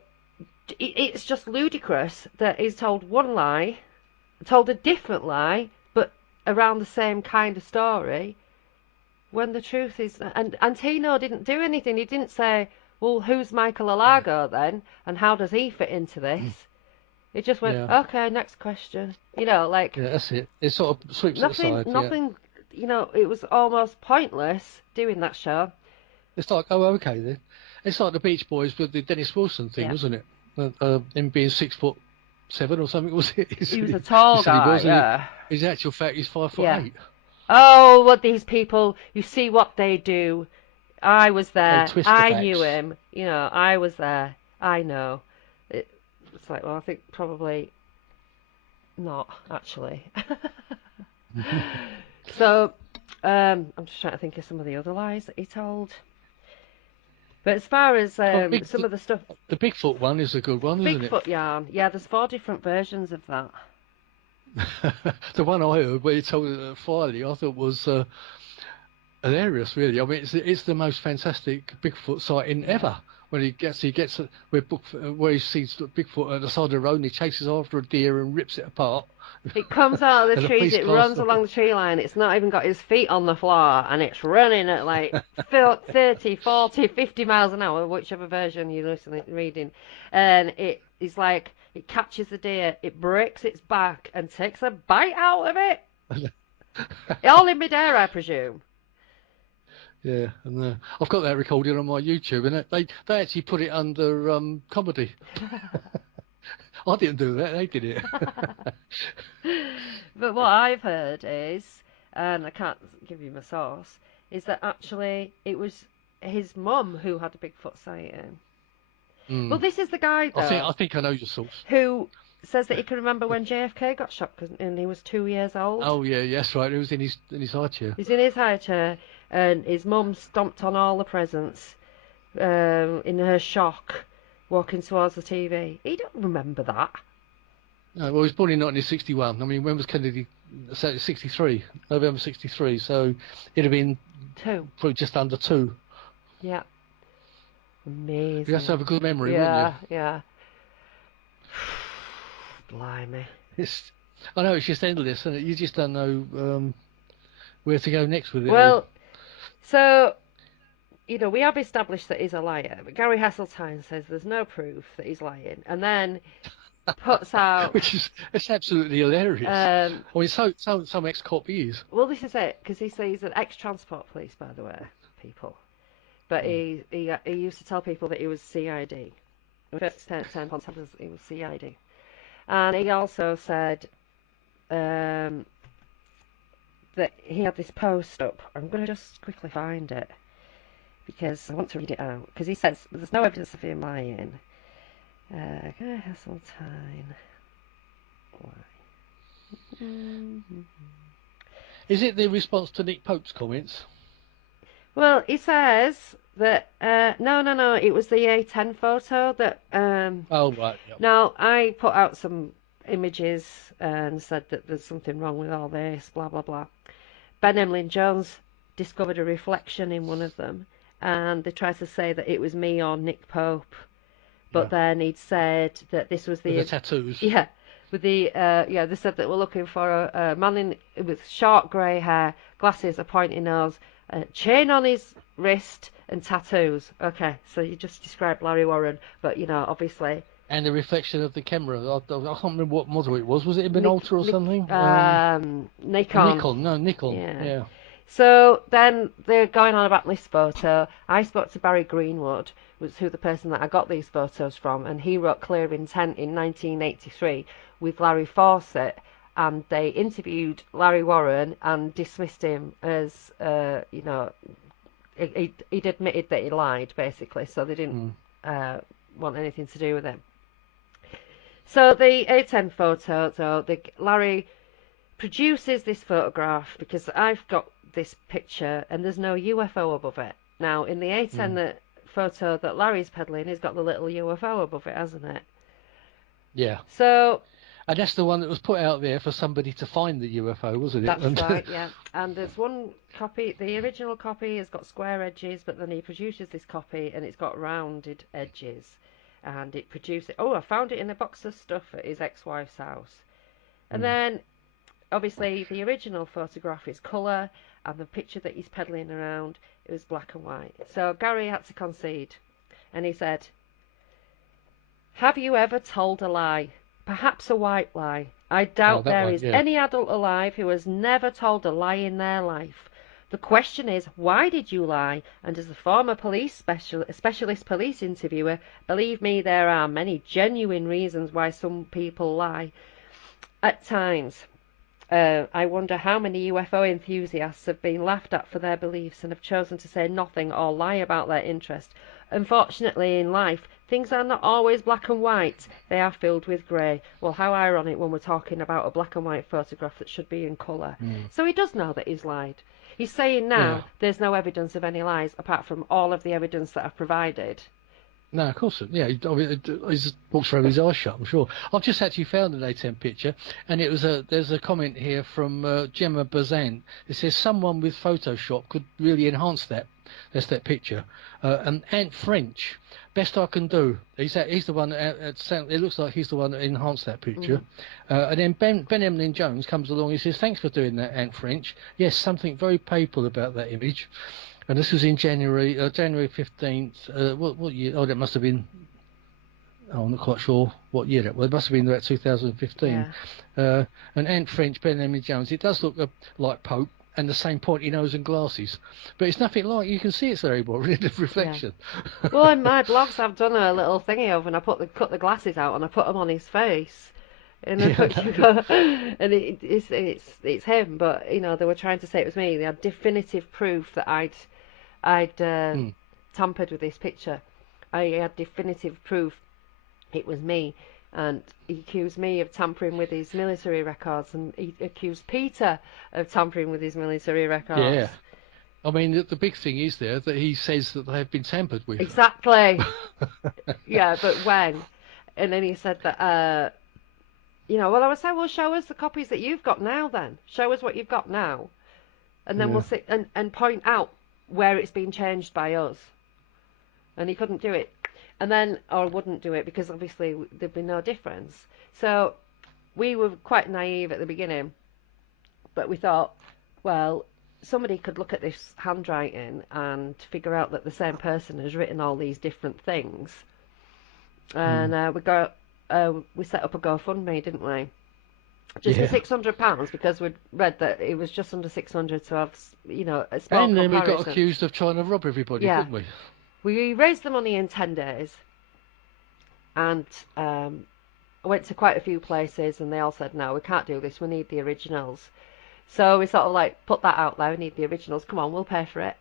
it's just ludicrous that he's told one lie, told a different lie, but around the same kind of story, when the truth is... And Tino didn't do anything. He didn't say, well, who's Michael Alago then, and how does he fit into this? It just went, okay, next question. Yeah, that's it. It sort of sweeps it aside. Nothing, it was almost pointless doing that show. It's like, oh, okay then. It's like the Beach Boys with the Dennis Wilson thing, wasn't it? Him being 6'7" or something, was it? He was a tall guy, His actual fact, he's 5'8". Oh, what these people, you see what they do. I was there. I knew him. I was there. I know. It's like, well, I think probably not, actually. So, I'm just trying to think of some of the other lies that he told. But as far as some of the stuff... The Bigfoot one is a good one, isn't it? Bigfoot yarn. Yeah, there's 4 different versions of that. The one I heard where he told it Friday, I thought was hilarious. Really, I mean, it's the most fantastic Bigfoot sighting ever. When he gets where he sees Bigfoot at the side of the road and he chases after a deer and rips it apart. It comes out of the trees, it runs along the tree line, it's not even got his feet on the floor, and it's running at like 30, 40, 50 miles an hour, whichever version you're reading. And it is like, it catches the deer, it breaks its back and takes a bite out of it. All in midair, I presume. Yeah, and I've got that recorded on my YouTube, and they actually put it under comedy. I didn't do that, they did it. But what I've heard is, and I can't give you my source, is that actually it was his mum who had a Bigfoot sighting. Well, this is the guy, though. I think I know your source. Who says that he can remember when JFK got shot and he was 2 years old. Oh, yeah, that's right. He was in his high chair. He's in his high chair, and his mum stomped on all the presents in her shock, walking towards the TV. He don't remember that. No, well, he was born in 1961. I mean, when was Kennedy? 63, November 63. So it'd have been 2. Probably just under 2. Yeah. Amazing. You have to have a good memory, wouldn't you? Yeah. Blimey. I know it's just endless, and you just don't know where to go next with it. Well, so, we have established that he's a liar, but Gary Hasseltine says there's no proof that he's lying, and then puts out... It's absolutely hilarious. I mean, some ex-cop he is. Well, this is it, because he says he's an ex-transport police, by the way, people. But he used to tell people that he was CID. The first 10 contacts he was CID. And he also said that he had this post up. I'm going to just quickly find it because I want to read it out. Because he says there's no evidence of him lying. Hasseltine. Why? Is it the response to Nick Pope's comments? Well, he says that no, it was the A10 photo that. Oh right. Yep. Now I put out some images and said that there's something wrong with all this, blah blah blah. Ben Emlyn Jones discovered a reflection in one of them, and they tried to say that it was me or Nick Pope, but then he'd said that this was with the tattoos. Yeah, with the they said that we're looking for a man with short grey hair, glasses, a pointy nose, a chain on his wrist, and tattoos. Okay, so you just described Larry Warren, but obviously. And the reflection of the camera. I can't remember what model it was. Was it a Minolta or something? Nikon. Nikon. No, Nikon. Yeah. Yeah. So then they're going on about this photo. I spoke to Barry Greenwood, was who the person that I got these photos from, and he wrote Clear Intent in 1983 with Larry Fawcett, and they interviewed Larry Warren and dismissed him as, he'd admitted that he lied, basically, so they didn't want anything to do with him. So the A10 photo, so Larry produces this photograph because I've got this picture and there's no UFO above it. Now, in the A10 photo that Larry's peddling, he's got the little UFO above it, hasn't it? Yeah. So. And that's the one that was put out there for somebody to find the UFO, wasn't it? That's right, yeah. And there's one copy, the original copy has got square edges, but then he produces this copy and it's got rounded edges. And it produced it. Oh, I found it in a box of stuff at his ex-wife's house. And then, obviously, the original photograph is colour, and the picture that he's peddling around, it was black and white. So Gary had to concede. And he said, "Have you ever told a lie? Perhaps a white lie. I doubt there is any adult alive who has never told a lie in their life. The question is, why did you lie? And as a former specialist police interviewer, believe me, there are many genuine reasons why some people lie. At times, I wonder how many UFO enthusiasts have been laughed at for their beliefs and have chosen to say nothing or lie about their interest. Unfortunately, in life, things are not always black and white. They are filled with grey." Well, how ironic when we're talking about a black and white photograph that should be in colour. So he does know that he's lied. He's saying now there's no evidence of any lies apart from all of the evidence that I've provided. No, of course. Yeah, he just walks around with his eyes shut, I'm sure. I've just actually found an A10 picture, and there's a comment here from Gemma Bazan. It says, "Someone with Photoshop could really enhance that." That's that picture. And Ant French, "Best I can do." He's the one. It looks like he's the one that enhanced that picture. And then Ben Emlyn Jones comes along. He says, "Thanks for doing that, Ant French. Yes, something very papal about that image." And this was in January 15th. What year? Oh, that must have been. Oh, I'm not quite sure what year that was. It must have been about 2015. Yeah. And Ant French, Ben Emlyn Jones. It does look like Pope. And the same pointy nose and glasses, but it's nothing like you can see it's very well in the reflection. Yeah. Well, in my blogs, I've done a little thingy over, and I cut the glasses out and I put them on his face, and and it's him. But they were trying to say it was me. They had definitive proof that I'd tampered with this picture. I had definitive proof it was me. And he accused me of tampering with his military records, and he accused Peter of tampering with his military records. Yeah. I mean, the big thing is there that he says that they have been tampered with. Exactly. Yeah, but when? And then he said that, well, I would say, well, show us the copies that you've got now then. Show us what you've got now. And then we'll sit and point out where it's been changed by us. And he couldn't do it. And then, or wouldn't do it, because obviously there'd be no difference. So we were quite naive at the beginning, but we thought, well, somebody could look at this handwriting and figure out that the same person has written all these different things. And we set up a GoFundMe, didn't we? Just for £600, because we'd read that it was just under 600 to have, a small And then comparison. we got accused of trying to rob everybody, didn't we? We raised the money in 10 days, and I went to quite a few places, and they all said, no, we can't do this, we need the originals. So we sort of put that out there, we need the originals, come on, we'll pay for it.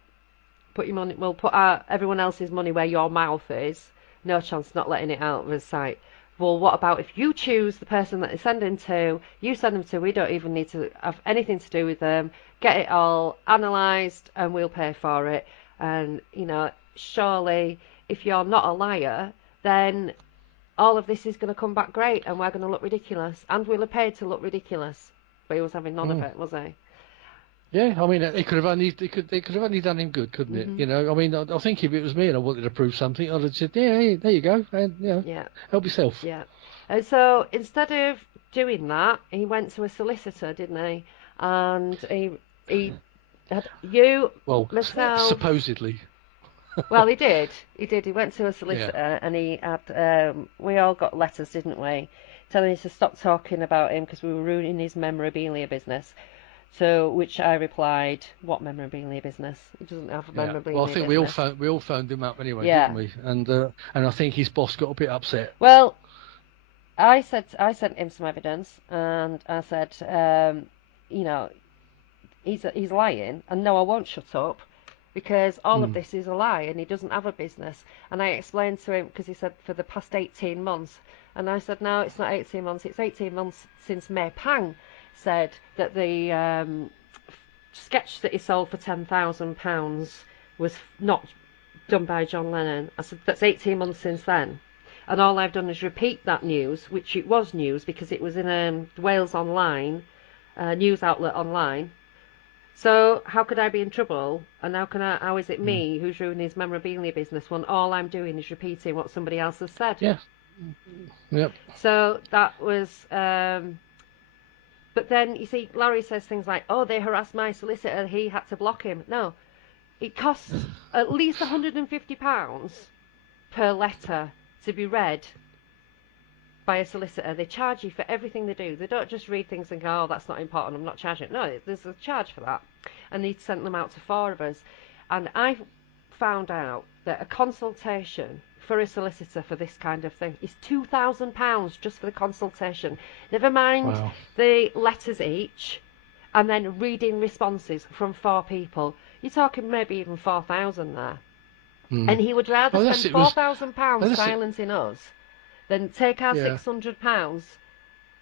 Put your money, we'll put everyone else's money where your mouth is, no chance not letting it out of his sight. Well, what about if you choose the person that they're sending to, you send them to, we don't even need to have anything to do with them, get it all analysed, and we'll pay for it. And, surely if you're not a liar, then all of this is going to come back great, and we're going to look ridiculous, and we'll have paid to look ridiculous. But he was having none of it, was he? Yeah, I mean, it could have only done him good, couldn't it? I mean, I think if it was me and I wanted to prove something, I'd have said, there you go, and help yourself. Yeah. And so instead of doing that, he went to a solicitor, didn't he? And he had you, Well, myself. supposedly. Well, he did. He did. He went to a Yeah. solicitor, and he had. We all got letters, didn't we, telling us to stop talking about him because we were ruining his memorabilia business. So, which I replied, "What memorabilia business? He doesn't have a Yeah. Well, I memorabilia think business." we all phoned him up anyway, didn't Yeah. we? And I think his boss got a bit upset. Well, I sent him some evidence, and I said, you know, he's lying, and no, I won't shut up because all of Mm. this is a lie, and he doesn't have a business. And I explained to him because he said for the past 18 months, and I said no, it's not 18 months. It's 18 months since May Pang said that the sketch that he sold for £10,000 was not done by John Lennon. I said that's 18 months since then. And all I've done is repeat that news, which it was news because it was in Wales Online, news outlet online. So how could I be in trouble? And how is it Mm. me who's ruining his memorabilia business when all I'm doing is repeating what somebody else has said? Yeah. Yep. So that was. But then you see, Larry says things like, "Oh, they harassed my solicitor. He had to block him." No, it costs at least £150 per letter to be read by a solicitor. They charge you for everything they do. They don't just read things and go, "Oh, that's not important, I'm not charging it." No, there's a charge for that. And they sent them out to 4 of us. And I found out that a consultation for a solicitor for this kind of thing is £2,000 just for the consultation. Never mind Wow. the letters each, and then reading responses from 4 people. You're talking maybe even 4,000 there. Mm. And he would rather Oh, spend £4,000 that's it. silencing us than take our Yeah. £600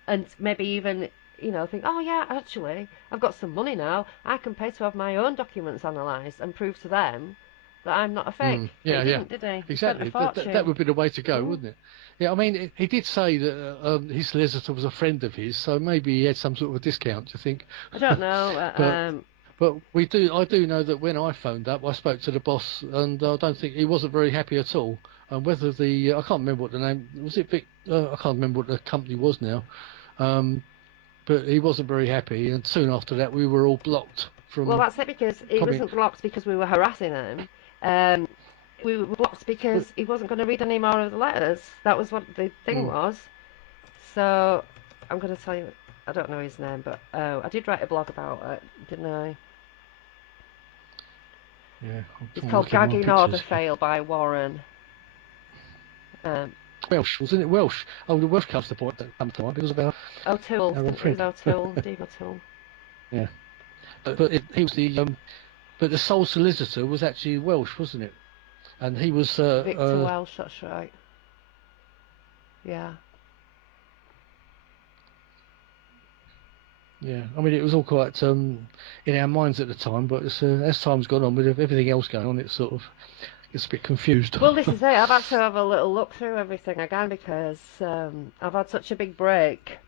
and maybe even, think, "Oh yeah, actually, I've got some money now. I can pay to have my own documents analysed and prove to them that I'm not a fake." But Yeah, he yeah, didn't, did he? He spent a exactly. That fortune. would be the way to go, Mm. wouldn't it? Yeah, I mean, he did say that his solicitor was a friend of his, so maybe he had some sort of a discount, do you think? I don't know. But but I do know that when I phoned up, I spoke to the boss, and I don't think he wasn't very happy at all. And whether I can't remember what the name was. It Vic? I can't remember what the company was now. But he wasn't very happy, and soon after that, we were all blocked Well, from that's it, because he coming. wasn't blocked because we were harassing him. Um, we were blocked But, because he wasn't going to read any more of the letters. That was what the thing mm, was. So I'm going to tell you. I don't know his name, but I did write a blog about it, didn't I? yeah, I'm It's trying to called look at my "Gagging Order pictures. Fail" by Warren. Um, Welsh, wasn't it? Welsh. Oh, the Welsh comes to point that come to mind. It was about O'Toole. our old It was friend. O'Toole, Dave O'Toole. Yeah, he was but the sole solicitor was actually Welsh, wasn't it? And he was Victor Welsh, that's right. Yeah. yeah. I mean, it was all quite in our minds at the time, but as time's gone on with everything else going on, it sort of gets a bit confused. Well, this is it. I've had to have a little look through everything again because I've had such a big break,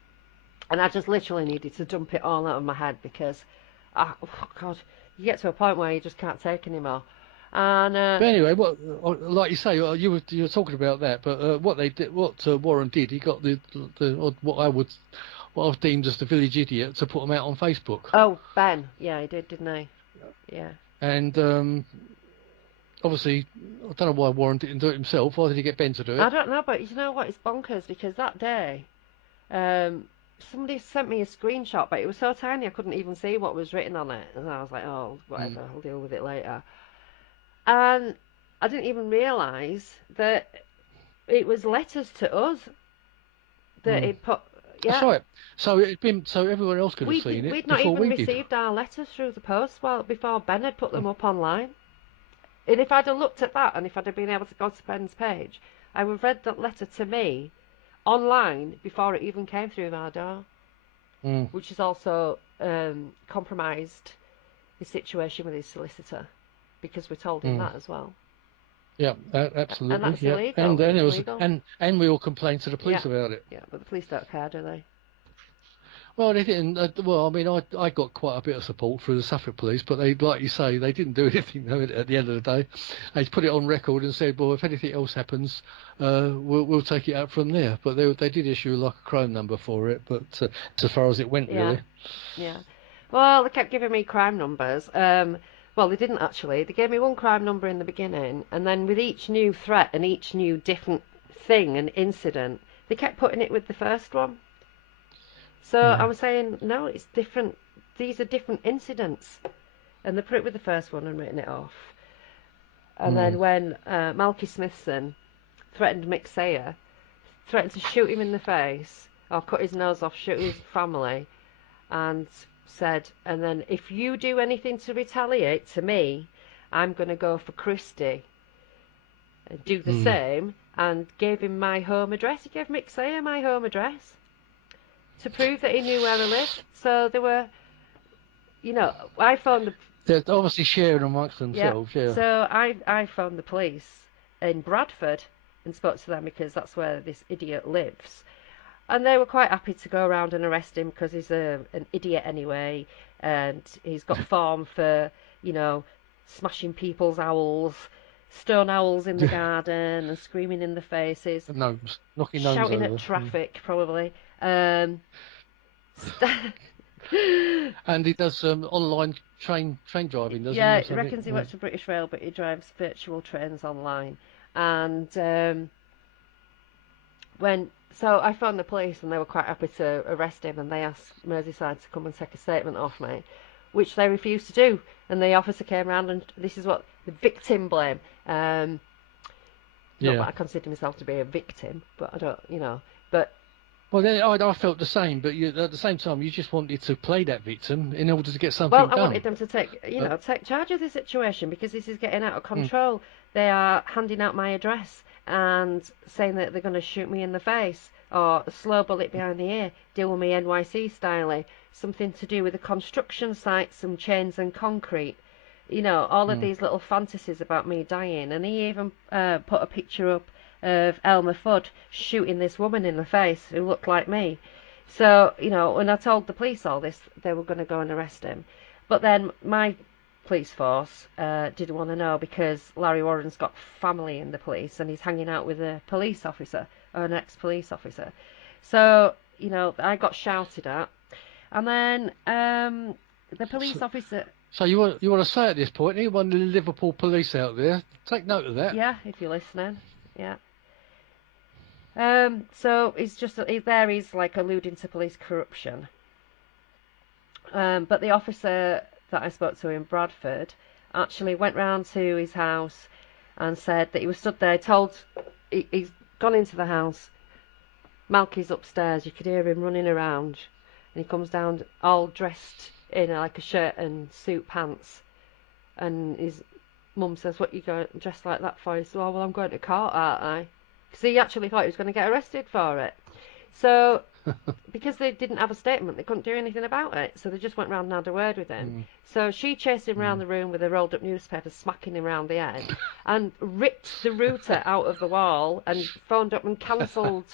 and I just literally needed to dump it all out of my head because, oh God, you get to a point where you just can't take anymore. And But anyway, like you say, you were talking about that, but what they did, what Warren did, he got what I've deemed as the village idiot to put them out on Facebook. oh, Ben, yeah, he did, didn't he? Yeah. And obviously, I don't know why Warren didn't do it himself. Why did he get Ben to do I it? don't know, but you know what? It's bonkers because that day, somebody sent me a screenshot, but it was so tiny I couldn't even see what was written on it, and I was like, "Oh, whatever, I'll deal with it later." And I didn't even realise that it was letters to us that it put. That's Yeah, right. So so everyone else could have seen it we'd not before even we did. received our letters through the post before Ben had put them up online. And if I'd have looked at that, and if I'd have been able to go to Ben's page, I would have read that letter to me online before it even came through our door, which has also compromised his situation with his solicitor because we told him that as well. Yeah, And absolutely. that's Yeah, illegal. and then It's it was, illegal. and we all complained to the police about it. Yeah, but the police don't care, do they? Well, they didn't. Well, I mean, I got quite a bit of support through the Suffolk Police, but they, like you say, they didn't do anything at the end of the day. They put it on record and said, well, if anything else happens, we'll take it out from there. But they did issue like a crime number for it, but as far as it went, Yeah, really. yeah. Well, they kept giving me crime numbers. Well, they didn't actually. They gave me one crime number in the beginning, and then with each new threat and each new different thing and incident, they kept putting it with the first one. So I was saying, no, it's different. These are different incidents. And they put it with the first one and written it off. And then when Malky Smithson threatened Mick Sayer, threatened to shoot him in the face, or cut his nose off, shoot his family, and said, and then if you do anything to retaliate to me, I'm going to go for Christie. And do the same, and gave him my home address. He gave Mick Sayer my home address to prove that he knew where I lived. So they were, I phoned the... They're obviously sharing amongst themselves, yeah. So I phoned the police in Bradford and spoke to them because that's where this idiot lives. And they were quite happy to go around and arrest him because he's an idiot anyway, and he's got form for, smashing people's owls, stone owls in the garden and screaming in the faces. Gnomes, knocking gnomes shouting over. At traffic, probably. And he does online train driving, doesn't he? Yeah, he reckons he works for British Rail, but he drives virtual trains online. And so I phoned the police, and they were quite happy to arrest him, and they asked Merseyside to come and take a statement off me, which they refused to do. And the officer came round, and this is what the victim blame. Not that I consider myself to be a victim, but I don't, but... Well, I felt the same, but at the same time, you just wanted to play that victim in order to get something done. Well, I wanted them to take charge of the situation because this is getting out of control. They are handing out my address and saying that they're going to shoot me in the face or a slow bullet behind the ear, deal with me NYC style, something to do with a construction site, some chains and concrete. All of these little fantasies about me dying. And he even put a picture up of Elmer Fudd shooting this woman in the face who looked like me. So, when I told the police all this, they were going to go and arrest him. But then my police force didn't want to know because Larry Warren's got family in the police and he's hanging out with a police officer or an ex-police officer. So, I got shouted at. And then the police officer... So you want to say at this point, anyone in the Liverpool police out there, take note of that. Yeah, if you're listening. Yeah. So he's like alluding to police corruption. But the officer that I spoke to in Bradford actually went round to his house and said that he was stood there, he's gone into the house. Malky's upstairs, you could hear him running around, and he comes down all dressed in like a shirt and suit pants, and his mum says, "What you going dressed like that for?" He says, "Oh, well, I'm going to court, aren't I?" Because he actually thought he was going to get arrested for it. So, because they didn't have a statement, they couldn't do anything about it. So they just went round and had a word with him. So she chased him round the room with a rolled up newspaper, smacking him round the head, and ripped the router out of the wall and phoned up and cancelled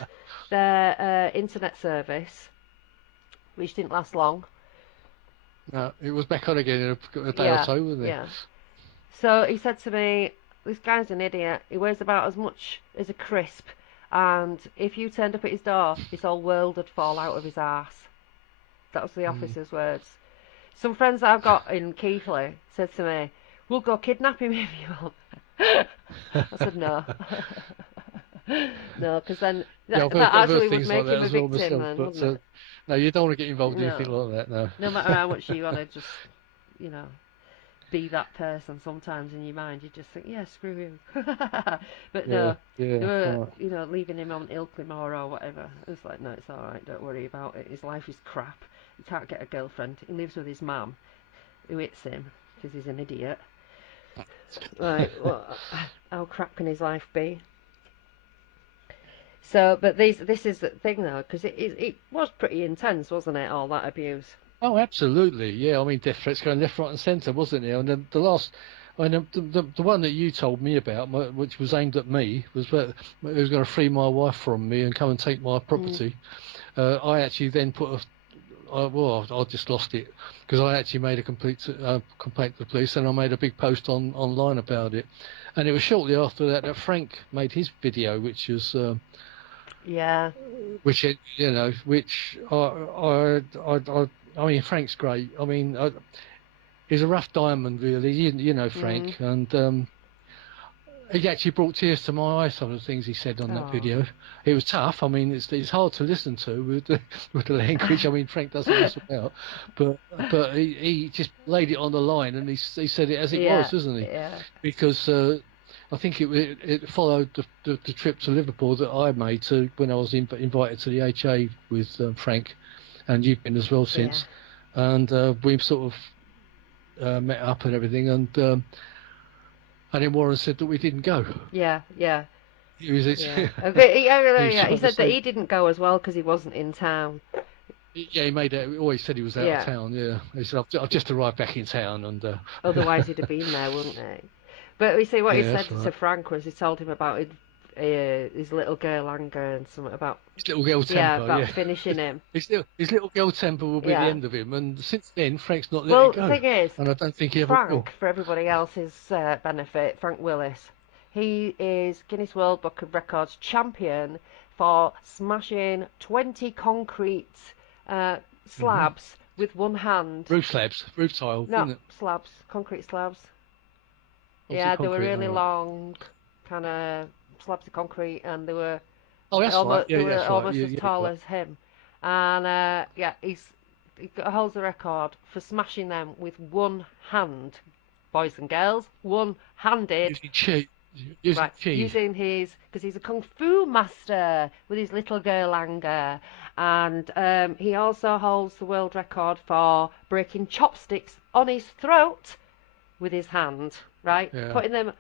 their internet service, which didn't last long. No, it was back on again in a day or so, wasn't it? Yeah. So he said to me, "This guy's an idiot. He weighs about as much as a crisp, and if you turned up at his door, this whole world would fall out of his arse." That was the officer's words. Some friends that I've got in Keighley said to me, "We'll go kidnap him if you want." I said no. No, because then that actually would make him a victim, then, wouldn't it? No, you don't want to get involved in anything like that, no. No matter how much you want to just, be that person, sometimes in your mind you just think, yeah, screw him. But no, they were, leaving him on Ilkley Moor or whatever. It was like, no, it's alright, don't worry about it. His life is crap. He can't get a girlfriend. He lives with his mum, who hits him because he's an idiot. Like, well, how crap can his life be? So, but this is the thing though, because it was pretty intense, wasn't it? All that abuse. Oh, absolutely, yeah. I mean, death threats going left, right, and centre, wasn't there? And the last, the one that you told me about, which was aimed at me, was where it was going to free my wife from me and come and take my property. I actually then I just lost it because I actually made a complaint to the police, and I made a big post online about it. And it was shortly after that Frank made his video, which was Yeah. which I mean, Frank's great. I mean, he's a rough diamond, really. You know Frank, and he actually brought tears to my eyes. Some of the things he said on that video. It was tough. I mean, it's hard to listen to with the language. I mean, Frank doesn't mess about, but he just laid it on the line, and he said it as it was, doesn't he? Yeah. Because I think it followed the trip to Liverpool that I made when I was invited to the HA with Frank, and you've been as well since, and we've sort of met up and everything, and then Warren said that we didn't go. Yeah. He was, He said that he didn't go as well because he wasn't in town. Yeah, he made it. Always said he was out of town. Yeah, he said I've just arrived back in town, and otherwise he'd have been there, wouldn't he? But we see what he said to Frank was he told him about his little girl anger and something about his little girl temper. About finishing him. His little girl temper will be the end of him, and since then Frank's not let it go. The thing is, and I don't think he Frank, ever will. for everybody else's benefit, Frank Willis, he is Guinness World Book of Records champion for smashing 20 concrete slabs with one hand. Roof tile. No, slabs, concrete slabs. They were really long, kind of slabs of concrete, and they were almost as tall as him. And he holds the record for smashing them with one hand, boys and girls, one-handed. Using his, because he's a kung fu master with his little girl anger, and he also holds the world record for breaking chopsticks on his throat with his hand. Right, putting them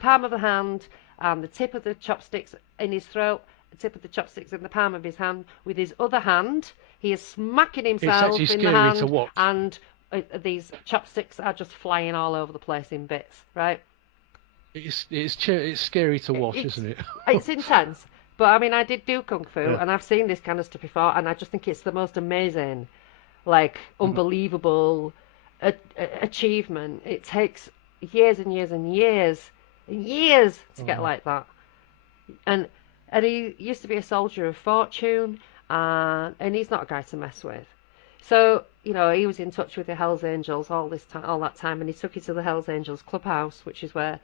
palm of the hand and the tip of the chopsticks in his throat, the tip of the chopsticks in the palm of his hand. With his other hand, he is smacking himself in the hand, to watch. And these chopsticks are just flying all over the place in bits. Right? It's scary to watch, isn't it? It's intense. But I mean, I did do kung fu, and I've seen this kind of stuff before, and I just think it's the most amazing, unbelievable achievement. It takes years and years and years and years to get like that, and he used to be a soldier of fortune, and he's not a guy to mess with. So he was in touch with the Hells Angels all that time, and he took it to the Hells Angels clubhouse, which is where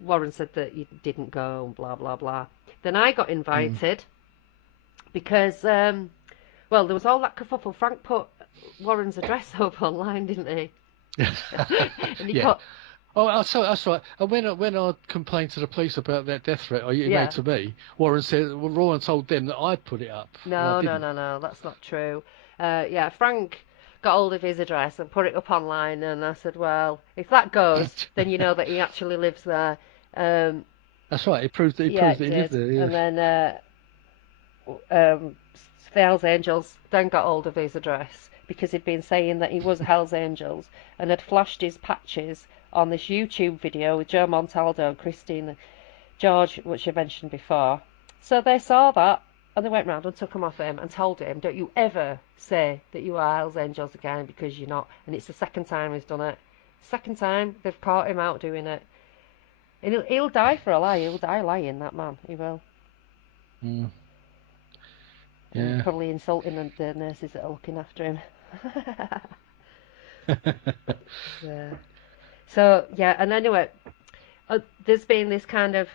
Warren said that you didn't go, and blah blah blah. Then I got invited because there was all that kerfuffle. Frank put Warren's address up online, didn't he? And he put, that's right. And when I complained to the police about that death threat you made to me, Warren told them that I'd put it up. No, that's not true. Frank got hold of his address and put it up online, and I said, well, if that goes, then you know that he actually lives there. That's right. It proved that he lived there. Yeah. And then the Hells Angels then got hold of his address because he'd been saying that he was Hells Angels and had flashed his patches on this YouTube video with Joe Montaldo, Christie, and George, which I mentioned before. So they saw that and they went round and took him off him and told him, don't you ever say that you are Hells Angels again, because you're not. And it's the second time he's done it. Second time they've caught him out doing it. And he'll die for a lie. He'll die lying, that man. He will. Yeah. Probably insulting the nurses that are looking after him. Yeah. So, and anyway, there's been this kind of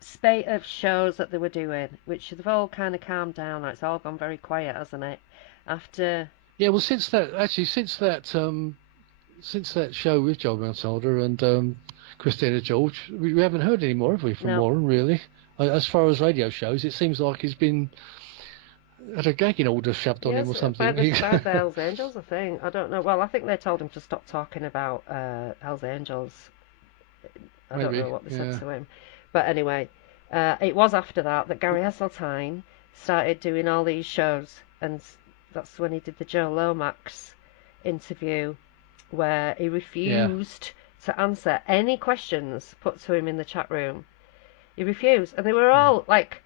spate of shows that they were doing, which they've all kind of calmed down. It's all gone very quiet, hasn't it? After... Yeah, well, since that show with Joe Montaldo and Christina George, we haven't heard any more, have we, from Warren, really? As far as radio shows, it seems like he's been had a gagging order shoved on him or something. By the Hells Angels, I think. I don't know. Well, I think they told him to stop talking about Hells Angels. I don't know what they said to him. But anyway, it was after that Gary Heseltine started doing all these shows, and that's when he did the Joe Lomax interview, where he refused to answer any questions put to him in the chat room. He refused, and they were all like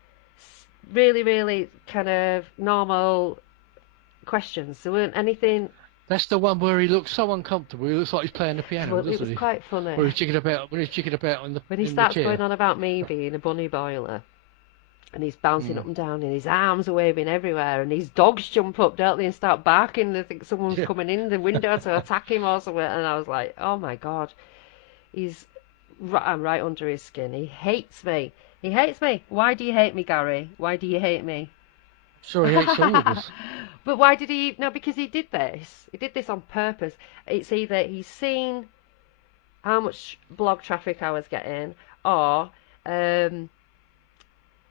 really, really kind of normal questions. There weren't anything. That's the one where he looks so uncomfortable. He looks like he's playing the piano, Well, it doesn't was he? quite funny Where he's jigging about. When he's jigging about when he in the starts going chair. on about me being a bunny boiler. And he's bouncing up and down, and his arms are waving everywhere, and these dogs jump up, don't they, and start barking. They think someone's Yeah. coming in the window to attack him or something. And I was like, oh my God, I'm right under his skin. He hates me. He hates me. Why do you hate me, Gary? Why do you hate me? Sure, he hates all of us. But why did he? No, because he did this. He did this on purpose. It's either he's seen how much blog traffic I was getting, or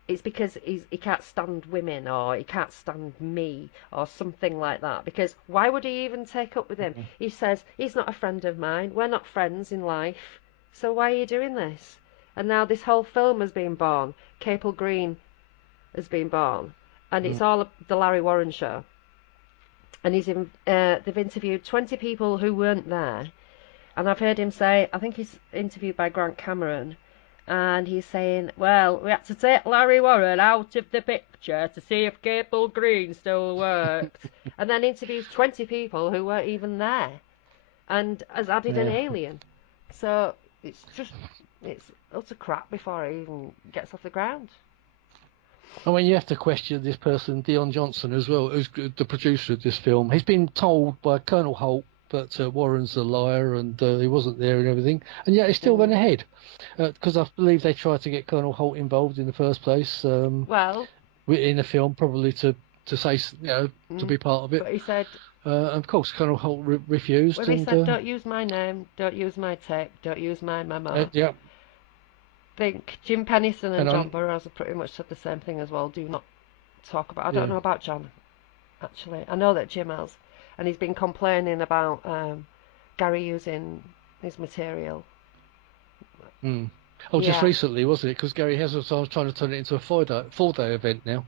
it's because he can't stand women, or he can't stand me, or something like that. Because why would he even take up with him? He says, he's not a friend of mine. We're not friends in life. So why are you doing this? And now this whole film has been born. Capel Green has been born. And it's all the Larry Warren show. And they've interviewed 20 people who weren't there. And I've heard him say, I think he's interviewed by Grant Cameron, and he's saying, well, we had to take Larry Warren out of the picture to see if Capel Green still worked. And then interviews 20 people who weren't even there, and has added an alien. So it's utter crap before it even gets off the ground. I mean, you have to question this person, Dion Johnson, as well, who's the producer of this film. He's been told by Colonel Halt that Warren's a liar and he wasn't there and everything, and yet he still went ahead because I believe they tried to get Colonel Halt involved in the first place. Well, in the film, probably to say, to be part of it. But he said, of course, Colonel Holt refused. Well, he said, don't use my name, don't use my tape, don't use my memo. Yeah. I think Jim Pennison and John Burroughs have pretty much said the same thing as well. Do not talk about... I don't know about John, actually. I know that Jim has. And he's been complaining about Gary using his material. Just recently, wasn't it? Because Gary has was trying to turn it into a four-day event now.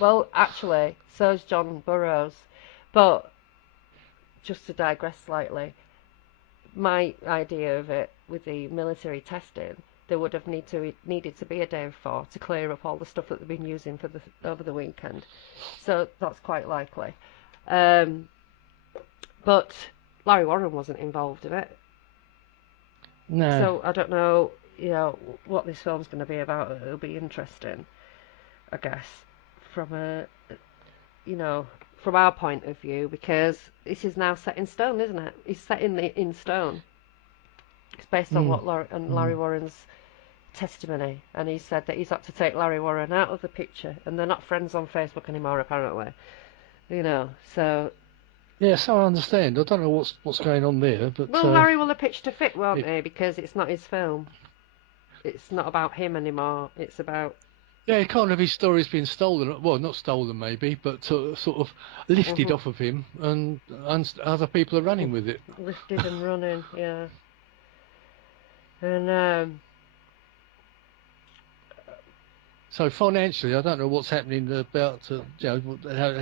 Well, actually, so's John Burroughs. But, just to digress slightly, my idea of it with the military testing, there would have needed to be a day before to clear up all the stuff that they've been using for over the weekend. So that's quite likely. But Larry Warren wasn't involved in it. No. So I don't know, what this film's going to be about. It'll be interesting, I guess, from from our point of view, because this is now set in stone, isn't it? It's set in stone. It's based on what Larry Warren's testimony, and he said that he's had to take Larry Warren out of the picture, and they're not friends on Facebook anymore, apparently. So. Yeah, so I understand. I don't know what's going on there, but. Well, Larry will have pitched a fit, won't he? Because it's not his film. It's not about him anymore. It's about. Yeah, it can't have his stories been stolen. Well, not stolen maybe, but sort of lifted off of him, and other people are running with it. Lifted and running, yeah. And so financially, I don't know what's happening about how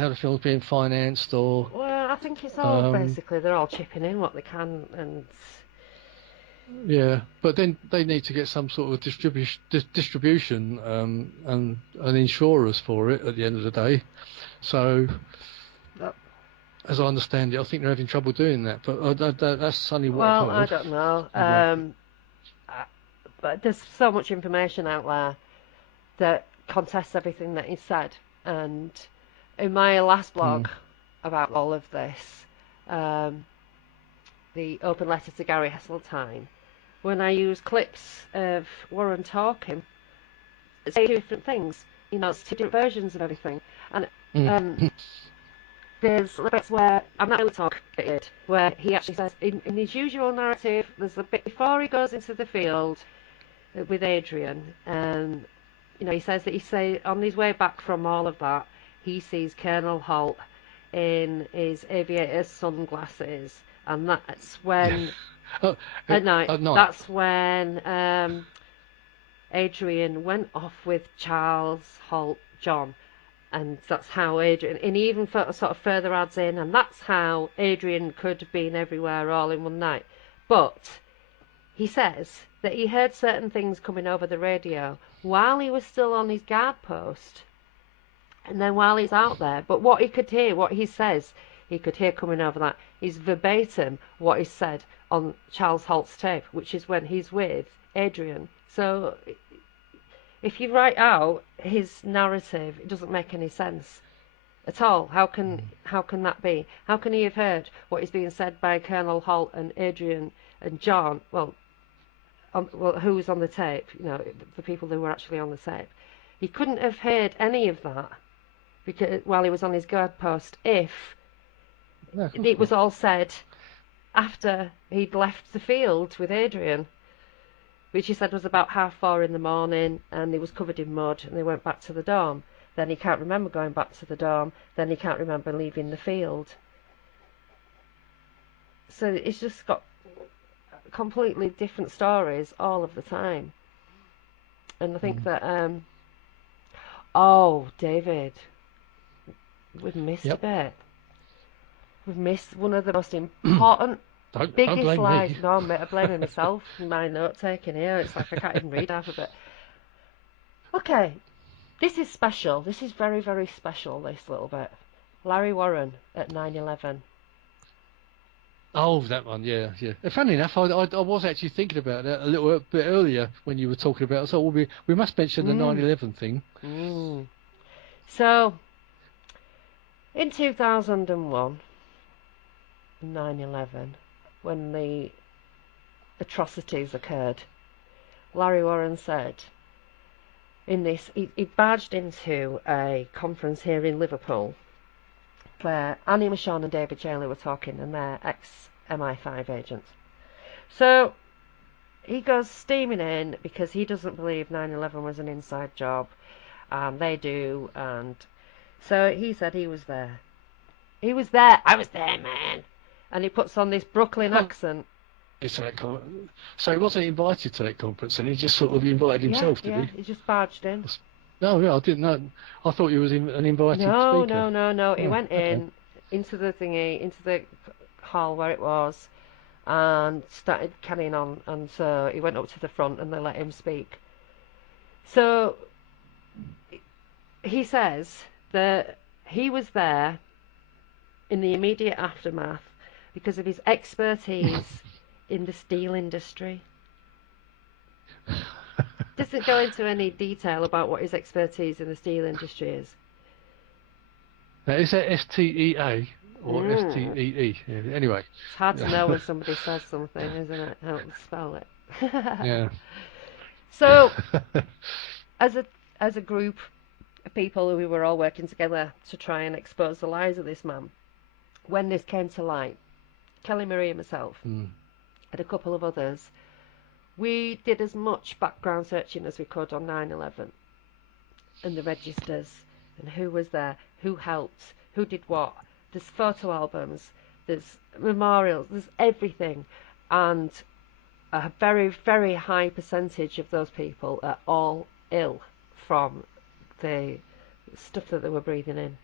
the film's being financed, or. Well, I think it's all basically they're all chipping in what they can, and. Yeah, but then they need to get some sort of distribution and insurers for it at the end of the day. So, as I understand it, I think they're having trouble doing that. But that's only what I've heard. Well, I don't know. But there's so much information out there that contests everything that he said. And in my last blog about all of this, the open letter to Gary Heseltine, when I use clips of Warren talking, it's two different things. It's two different versions of everything. And there's bits where I'm not really talking it, where he actually says in his usual narrative, there's a bit before he goes into the field with Adrian, and he says that on his way back from all of that, he sees Colonel Halt in his aviator sunglasses, and that's when at night. That's when Adrian went off with Charles, Halt, John, and that's how Adrian. And he even sort of further adds in, and that's how Adrian could have been everywhere all in one night. But he says that he heard certain things coming over the radio while he was still on his guard post, And then while he's out there, but what he could hear, what he says, he could hear coming over that is verbatim what is said on Charles Halt's tape, which is when he's with Adrian. So if you write out his narrative, it doesn't make any sense at all. How can that be? How can he have heard what is being said by Colonel Halt and Adrian and John? Well, who was on the tape? You know, the people who were actually on the tape. He couldn't have heard any of that because while he was on his guard post, if it was all said after he'd left the field with Adrian, which he said was about 4:30 in the morning, and he was covered in mud, and they went back to the dorm. Then he can't remember going back to the dorm. Then he can't remember leaving the field. So it's just got completely different stories all of the time. And I think that, David, we've missed a bit. We've missed one of the most important, biggest don't lies. me. No, I'm blaming myself and my note taking here. It's like I can't even read half of it. Okay, this is special. This is very, very special, this little bit. Larry Warren at 9/11. Oh, that one, yeah. Funny enough, I was actually thinking about that a little bit earlier when you were talking about it. So we must mention the 9/11 thing. So, in 2001, 9/11, when the atrocities occurred, Larry Warren said, in this, he barged into a conference here in Liverpool where Annie Michon and David Jaley were talking, and they're ex-MI5 agents. So he goes steaming in because he doesn't believe 9/11 was an inside job, and they do, and so he said he was there. He was there. I was there, man. And he puts on this Brooklyn accent. So he wasn't invited to that conference, and he just sort of invited himself, did he? Yeah, he just barged in. No, yeah, I didn't know. I thought he was an invited speaker. No. He went into the thingy, into the hall where it was, and started carrying on. And so he went up to the front, and they let him speak. So he says that he was there in the immediate aftermath because of his expertise in the steel industry. Doesn't go into any detail about what his expertise in the steel industry is. Now, is that STEA or STEE? Yeah, anyway. It's hard to know when somebody says something, isn't it? How to spell it. Yeah. So, as a group of people who were all working together to try and expose the lies of this man, when this came to light, Kelly Marie and myself, and a couple of others, we did as much background searching as we could on 9/11 and the registers and who was there, who helped, who did what. There's photo albums, there's memorials, there's everything, and a very, very high percentage of those people are all ill from the stuff that they were breathing in.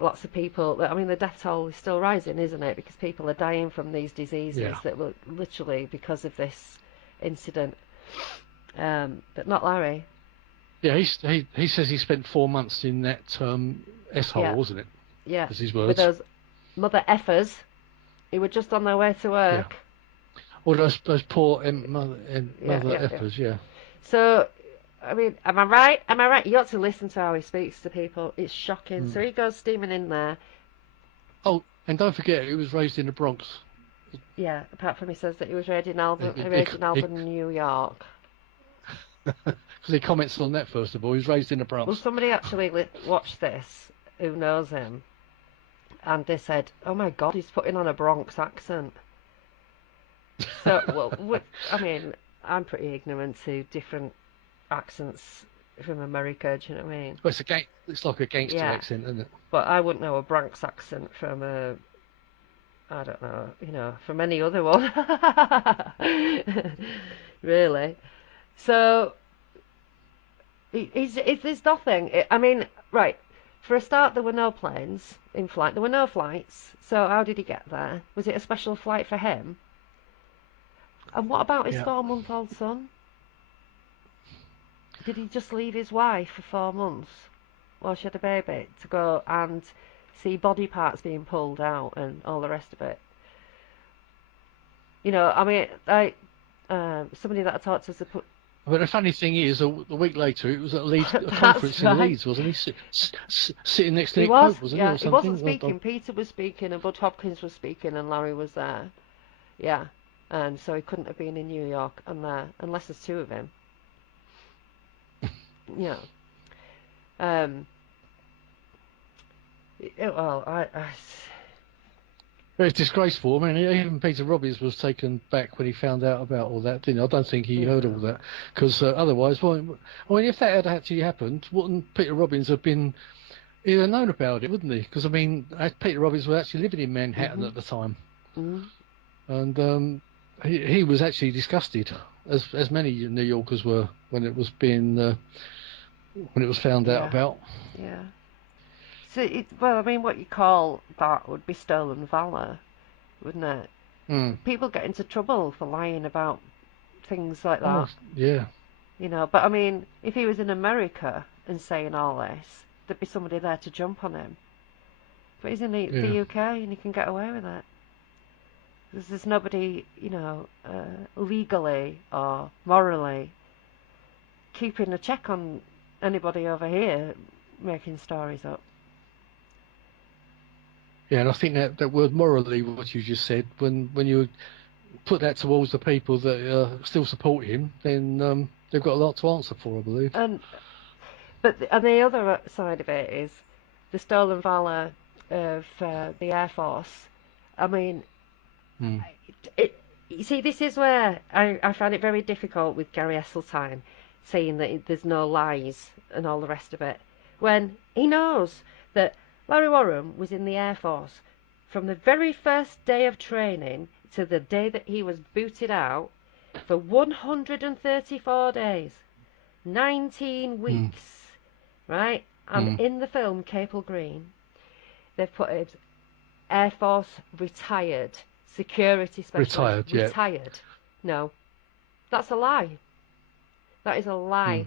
Lots of people, I mean, the death toll is still rising, isn't it? Because people are dying from these diseases that were literally because of this incident. But not Larry. Yeah, he says he spent 4 months in that S-hole, wasn't it? Yeah, was his words. with those mother effers who were just on their way to work. Yeah. Or those poor mother effers, yeah. So, I mean, am I right? Am I right? You ought to listen to how he speaks to people. It's shocking. So he goes steaming in there. Oh, and don't forget, he was raised in the Bronx. Yeah, apart from he says that he was raised in Albany, New York. Because he comments on that, first of all. He was raised in the Bronx. Well, somebody actually watched this who knows him, and they said, oh my God, he's putting on a Bronx accent. So, well, I mean, I'm pretty ignorant to different accents from America, do you know what I mean? Well, it's like a gangster accent, isn't it? But I wouldn't know a Bronx accent from I don't know, from any other one. Really. So, there's nothing. I mean, right, for a start, there were no planes in flight. There were no flights. So how did he get there? Was it a special flight for him? And what about his 4-month-old son? Did he just leave his wife for 4 months? while she had a baby to go and see body parts being pulled out and all the rest of it. You know, I mean, somebody that I talked to But the funny thing is, a week later, it was at Leeds, a That's conference in right. Leeds, wasn't he? Sitting next to He Nick was, Pope, wasn't he, yeah. or He something? wasn't speaking. Peter was speaking, and Bud Hopkins was speaking, and Larry was there. Yeah, and so he couldn't have been in New York unless there's two of him. Yeah. Um. Well, It's disgraceful. I mean, even Peter Robbins was taken back when he found out about all that, didn't he? I don't think he heard all that, because otherwise, well, I mean, if that had actually happened, wouldn't Peter Robbins have been either known about it, wouldn't he? Because, I mean, Peter Robbins was actually living in Manhattan at the time. And he was actually disgusted, as many New Yorkers were when it was found out about. Yeah. So, well, I mean, what you call that would be stolen valor, wouldn't it? People get into trouble for lying about things like that. Oh, yeah. You know, but I mean, if he was in America and saying all this, there'd be somebody there to jump on him. But he's in the UK and he can get away with it. There's nobody, you know, legally or morally keeping a check on anybody over here making stories up. Yeah, and I think that word morally, what you just said, when you put that towards the people that still support him, then they've got a lot to answer for, I believe. But the other side of it is the stolen valor of the Air Force. I mean, you see, this is where I find it very difficult with Gary Esseltine saying that there's no lies and all the rest of it, when he knows that Larry Warren was in the Air Force from the very first day of training to the day that he was booted out for 134 days, 19 weeks, right? And in the film Capel Green, they've put it Air Force retired, security specialist retired. No, that's a lie. That is a lie.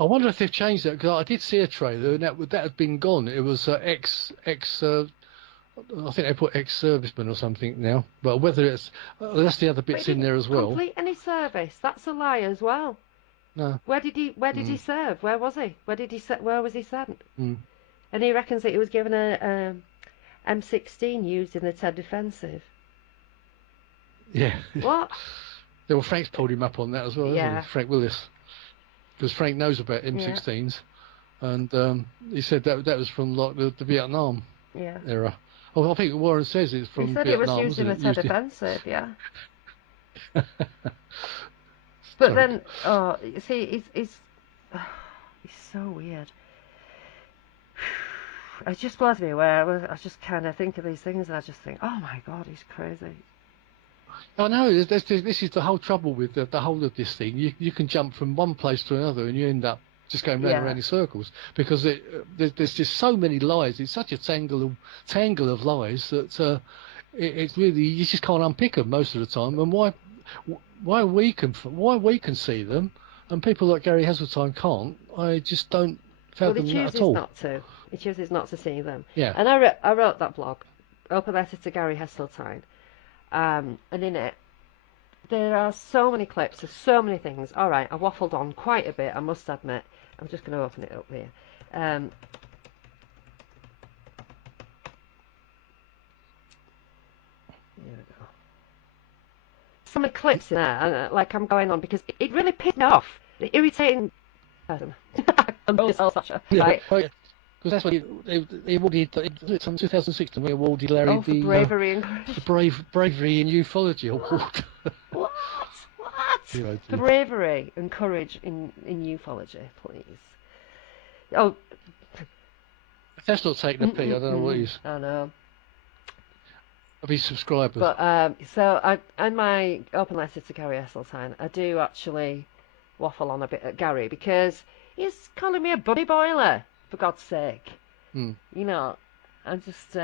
I wonder if they've changed that, because I did see a trailer and that had been gone. It was I think they put ex-serviceman or something now. But whether it's that's the other bits in there as well. Complete any service. That's a lie as well. No. Where did he serve? Where was he? Where was he sent? And he reckons that he was given a M16 used in the Ted Offensive. Yeah. What? Well, Frank's pulled him up on that as well, hasn't he? Frank Willis. Because Frank knows about M16s, and he said that was from like the Vietnam era. Oh, I think Warren says it's from Vietnam. He said it was used in the Ted Offensive, yeah. But then, you see, he's so weird. It just blows me away. I just kind of think of these things and I just think, oh my God, he's crazy. I know, this is the whole trouble with the whole of this thing. You can jump from one place to another and you end up just going round and round in circles, because there's just so many lies. It's such a tangle of lies that it's really, you just can't unpick them most of the time. And why we can see them and people like Gary Heseltine can't, I just don't fathom that at all. He chooses not to see them. Yeah. And I wrote that blog, Open Letter to Gary Heseltine. And in it, there are so many clips, there's so many things. All right, I waffled on quite a bit, I must admit. I'm just going to open it up here. Here we go. So many clips in there, like I'm going on, because it really pissed me off. The irritating person. Sacha. Right. Because that's what he awarded, some 2016, we awarded Larry the bravery and courage. Bravery in Ufology Award. What? For bravery and courage in ufology, please. Oh, that's not taking a pee. I don't know what it is. I know. Of his subscribers. But so in my open letter to Gary Esseltine, I do actually waffle on a bit at Gary, because he's calling me a buddy boiler, for God's sake. You know, I'm just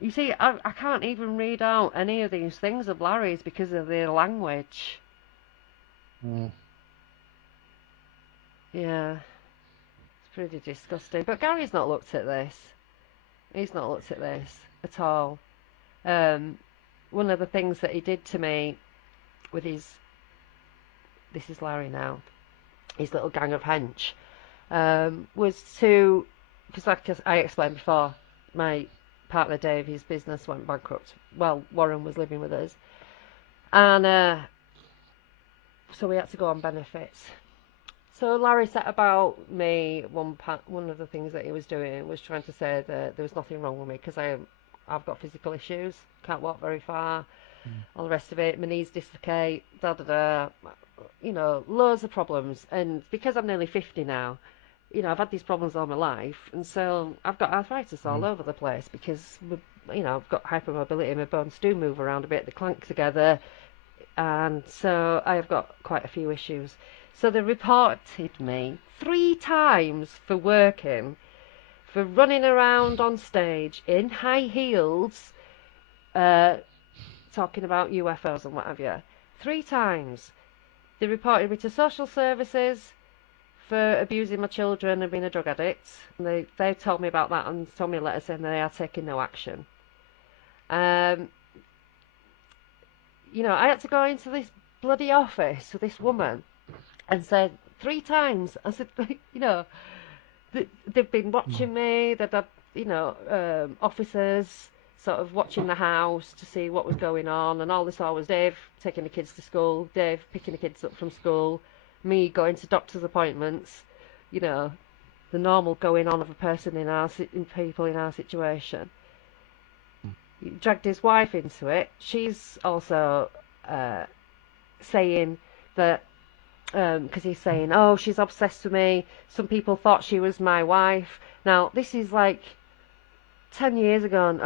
you see, I can't even read out any of these things of Larry's because of their language. Yeah. pretty disgusting. But Gary's not looked at this. He's not looked at this at all. One of the things that he did to me with his, this is Larry now, his little gang of hench, was to, because like I explained before, my partner Dave, his business went bankrupt. Well, Warren was living with us, and so we had to go on benefits. So Larry set about me. One of the things that he was doing was trying to say that there was nothing wrong with me because I've got physical issues, can't walk very far, all the rest of it. My knees dislocate, loads of problems. And because I'm nearly 50 now, I've had these problems all my life, and so I've got arthritis all over the place because, I've got hypermobility. My bones do move around a bit, they clank together, and so I have got quite a few issues. So they reported me 3 times for working, for running around on stage in high heels, talking about UFOs and what have you. 3 times. They reported me to social services for abusing my children and being a drug addict. And they told me about that and told me a letter saying they are taking no action. I had to go into this bloody office with this woman and said 3 times, I said, they've been watching me, they've had, officers sort of watching the house to see what was going on, and all they saw was Dave taking the kids to school, Dave picking the kids up from school, me going to doctor's appointments, the normal going on of a person in people in our situation. He dragged his wife into it. She's also saying that, because he's saying, oh, she's obsessed with me. Some people thought she was my wife. Now, this is like 10 years ago,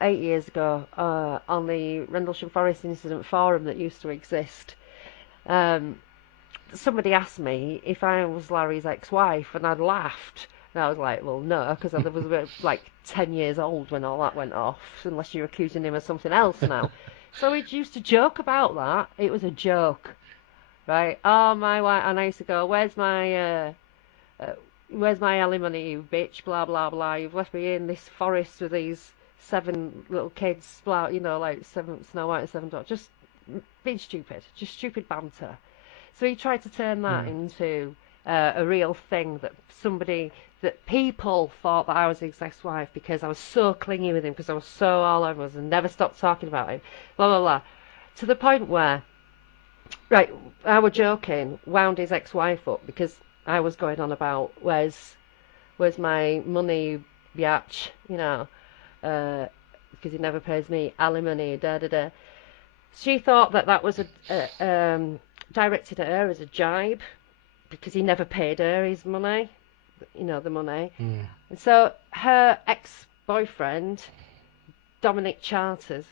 8 years ago, on the Rendlesham Forest Incident Forum that used to exist. Somebody asked me if I was Larry's ex-wife, and I'd laughed. And I was like, well, no, because I was like 10 years old when all that went off, unless you're accusing him of something else now. So we used to joke about that. It was a joke. Right? Oh, my wife. And I used to go, where's my alimony, you bitch? Blah, blah, blah. You've left me in this forest with these 7 little kids, blah, like 7 Snow White and 7 Dwarfs. Just being stupid. Just stupid banter. So he tried to turn that into a real thing, that people thought that I was his ex-wife because I was so clingy with him, because I was so all over us and never stopped talking about him. Blah, blah, blah. To the point where, right, I was joking, wound his ex-wife up because I was going on about where's my money, biatch, because he never pays me alimony, da da da. She thought that was directed at her as a jibe because he never paid her his money, the money. And so her ex-boyfriend, Dominic Charters,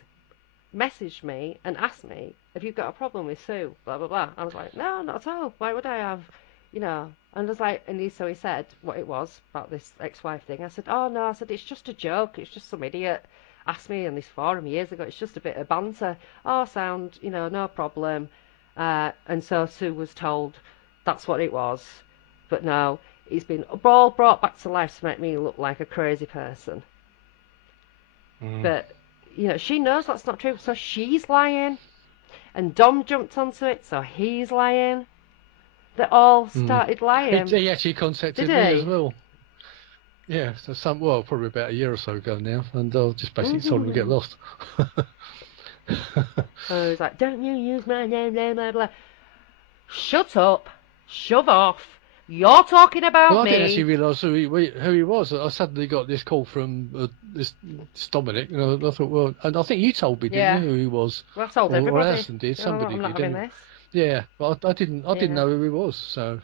messaged me and asked me, have you got a problem with Sue? Blah, blah, blah. I was like, no, not at all. Why would I have? And I was like, so he said what it was about this ex-wife thing. I said, oh, no, I said, it's just a joke. It's just some idiot asked me in this forum years ago. It's just a bit of banter. Oh, sound, no problem. And so Sue was told that's what it was. But no, he's been all brought back to life to make me look like a crazy person. But, she knows that's not true, so she's lying. And Dom jumped onto it, so he's lying. They all started lying. He actually contacted me as well. Yeah, so probably about a year or so ago now, and I just basically told him to get lost. So he was like, don't you use my name, blah, blah, blah. Shut up. Shove off. You're talking about me. I didn't actually realise who he was. I suddenly got this call from this Dominic, and I thought, well, and I think you told me, didn't you, who he was? Well, I told everybody. Or Alison did. Somebody I'm not did. having this. Yeah, but I didn't know who he was, so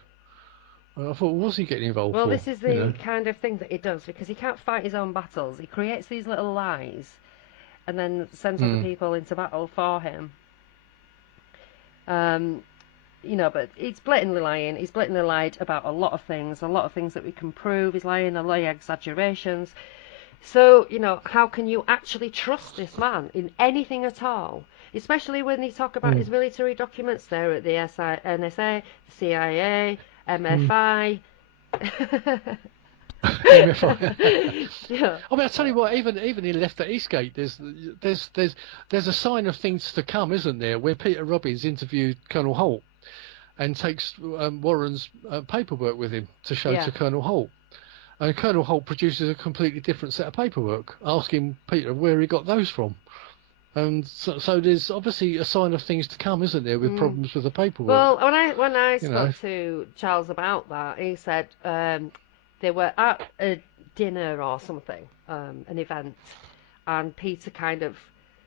I thought, well, what's he getting involved for? Well, this is the kind of thing that he does, because he can't fight his own battles. He creates these little lies and then sends other people into battle for him. But he's blatantly lying. He's blatantly lied about a lot of things that we can prove. He's lying, a lot of exaggerations. So, how can you actually trust this man in anything at all? Especially when you talk about his military documents there at the NSA, the CIA, MFI, Yeah. I mean, I tell you what, even in Left at Eastgate, there's a sign of things to come, isn't there? Where Peter Robbins interviewed Colonel Holt and takes Warren's paperwork with him to show Yeah. to Colonel Holt. And Colonel Holt produces a completely different set of paperwork, asking Peter where he got those from. And so there's obviously a sign of things to come, isn't there, with problems with the paperwork? Well, when I You know. spoke to Charles about that, he said they were at a dinner or something, an event, and Peter kind of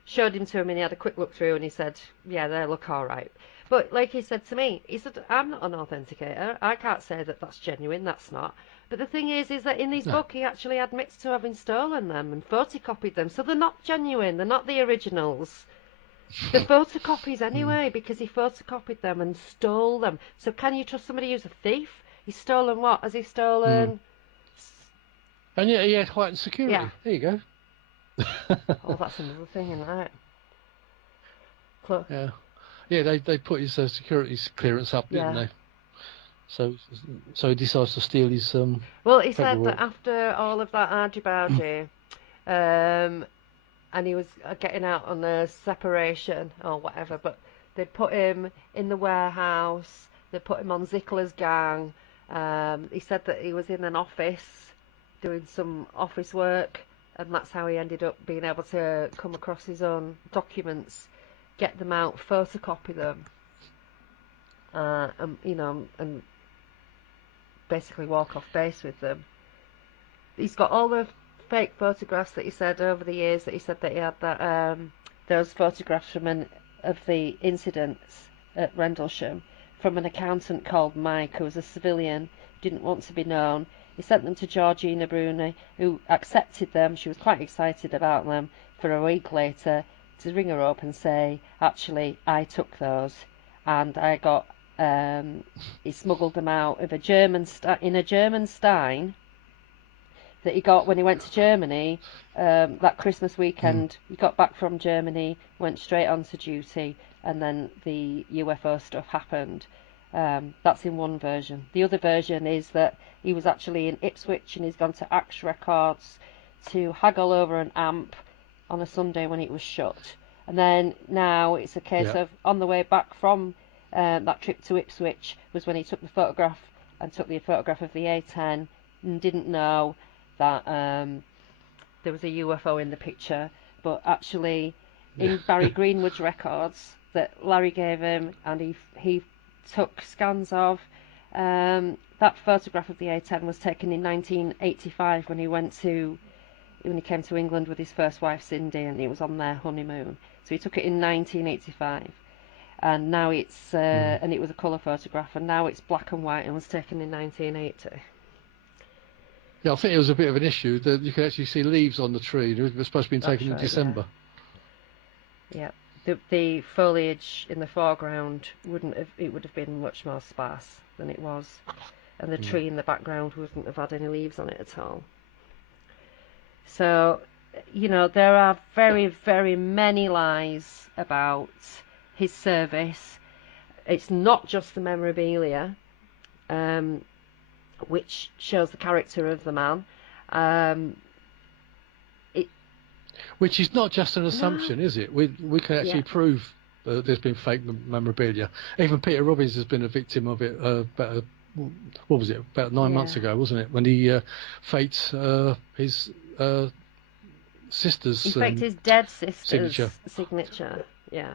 showed him to him, and he had a quick look through, and he said, "Yeah, they look all right." But like he said to me, he said, "I'm not an authenticator. I can't say that that's genuine. That's not." But the thing is that in his No. book, he actually admits to having stolen them and photocopied them, so they're not genuine. They're not the originals. The photocopies anyway, because he photocopied them and stole them. So can you trust somebody who's a thief? He's stolen what? Has he Mm. stolen? And yeah, he had heightened security. Yeah. There you go. Oh, that's another thing, isn't it? Yeah. Yeah, they put his security clearance up, didn't Yeah. they? So he decides to steal his Well, he said that paperwork. after all of that argy-bargy, um, and he was getting out on a separation or whatever, but they put him in the warehouse, they put him on Zickler's gang. He said that he was in an office doing some office work, and that's how he ended up being able to come across his own documents, get them out, photocopy them, and basically walk off base with them. He's got all the fake photographs that he said over the years that he said that he had that those photographs of the incidents at Rendlesham from an accountant called Mike, who was a civilian, didn't want to be known. He sent them to Georgina Bruni, who accepted them. She was quite excited about them. For a week later, to ring her up and say, actually, I took those, and I got. He smuggled them out of in a German Stein that he got when he went to Germany that Christmas weekend. He got back from Germany, went straight on to duty, and then the UFO stuff happened. That's in one version. The other version is that he was actually in Ipswich and he's gone to Axe Records to haggle over an amp on a Sunday when it was shut. And then now it's a case of on the way back from that trip to Ipswich was when he took the photograph of the A10 and didn't know that there was a UFO in the picture, but actually in Barry Greenwood's records that Larry gave him, and he took scans of, that photograph of the A10 was taken in 1985 when he came to England with his first wife Cindy, and he was on their honeymoon. So he took it in 1985, and now it's and it was a colour photograph, and now it's black and white and was taken in 1980. Yeah, I think it was a bit of an issue that you could actually see leaves on the tree. It was supposed to be taken in December. Yeah. The foliage in the foreground would have been much more sparse than it was, and the tree in the background wouldn't have had any leaves on it at all. So, there are very, very many lies about his service. It's not just the memorabilia, which shows the character of the man. Which is not just an assumption, is it? We can actually prove that there's been fake memorabilia. Even Peter Robbins has been a victim of it about 9 months ago, wasn't it? When he faked his sister's he faked his dead sister's signature yeah,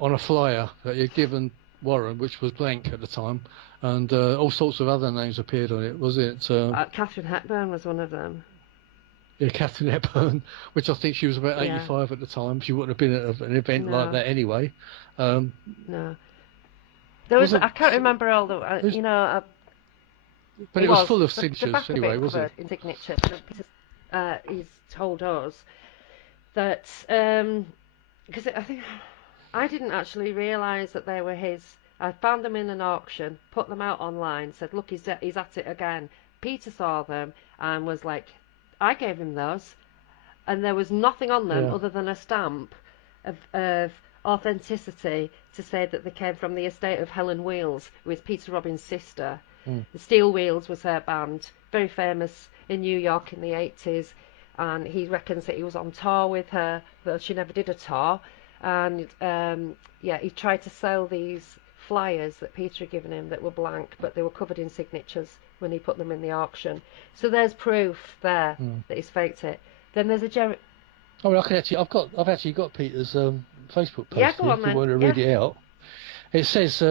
on a flyer that he had given Warren, which was blank at the time, and all sorts of other names appeared on it. Was it? Catherine Hepburn was one of them. Yeah, Catherine Hepburn, which I think she was about 85 at the time. She wouldn't have been at an event like that anyway. No. There was, I can't remember all the, but it was full of signatures anyway, wasn't it? In signature. He's told us that, because I think, I didn't actually realise that they were his. I found them in an auction, put them out online, said, look, he's at it again. Peter saw them and was like, I gave him those, and there was nothing on them other than a stamp of authenticity to say that they came from the estate of Helen Wheels, who is Peter Robbins' sister. The Steel Wheels was her band, very famous in New York in the 80s, and he reckons that he was on tour with her, though she never did a tour. And he tried to sell these flyers that Peter had given him that were blank, but they were covered in signatures when he put them in the auction. So there's proof there that he's faked it. Then there's a Oh, I've actually got Peter's Facebook post Yeah, go here. on If you then. want to read it out. It says,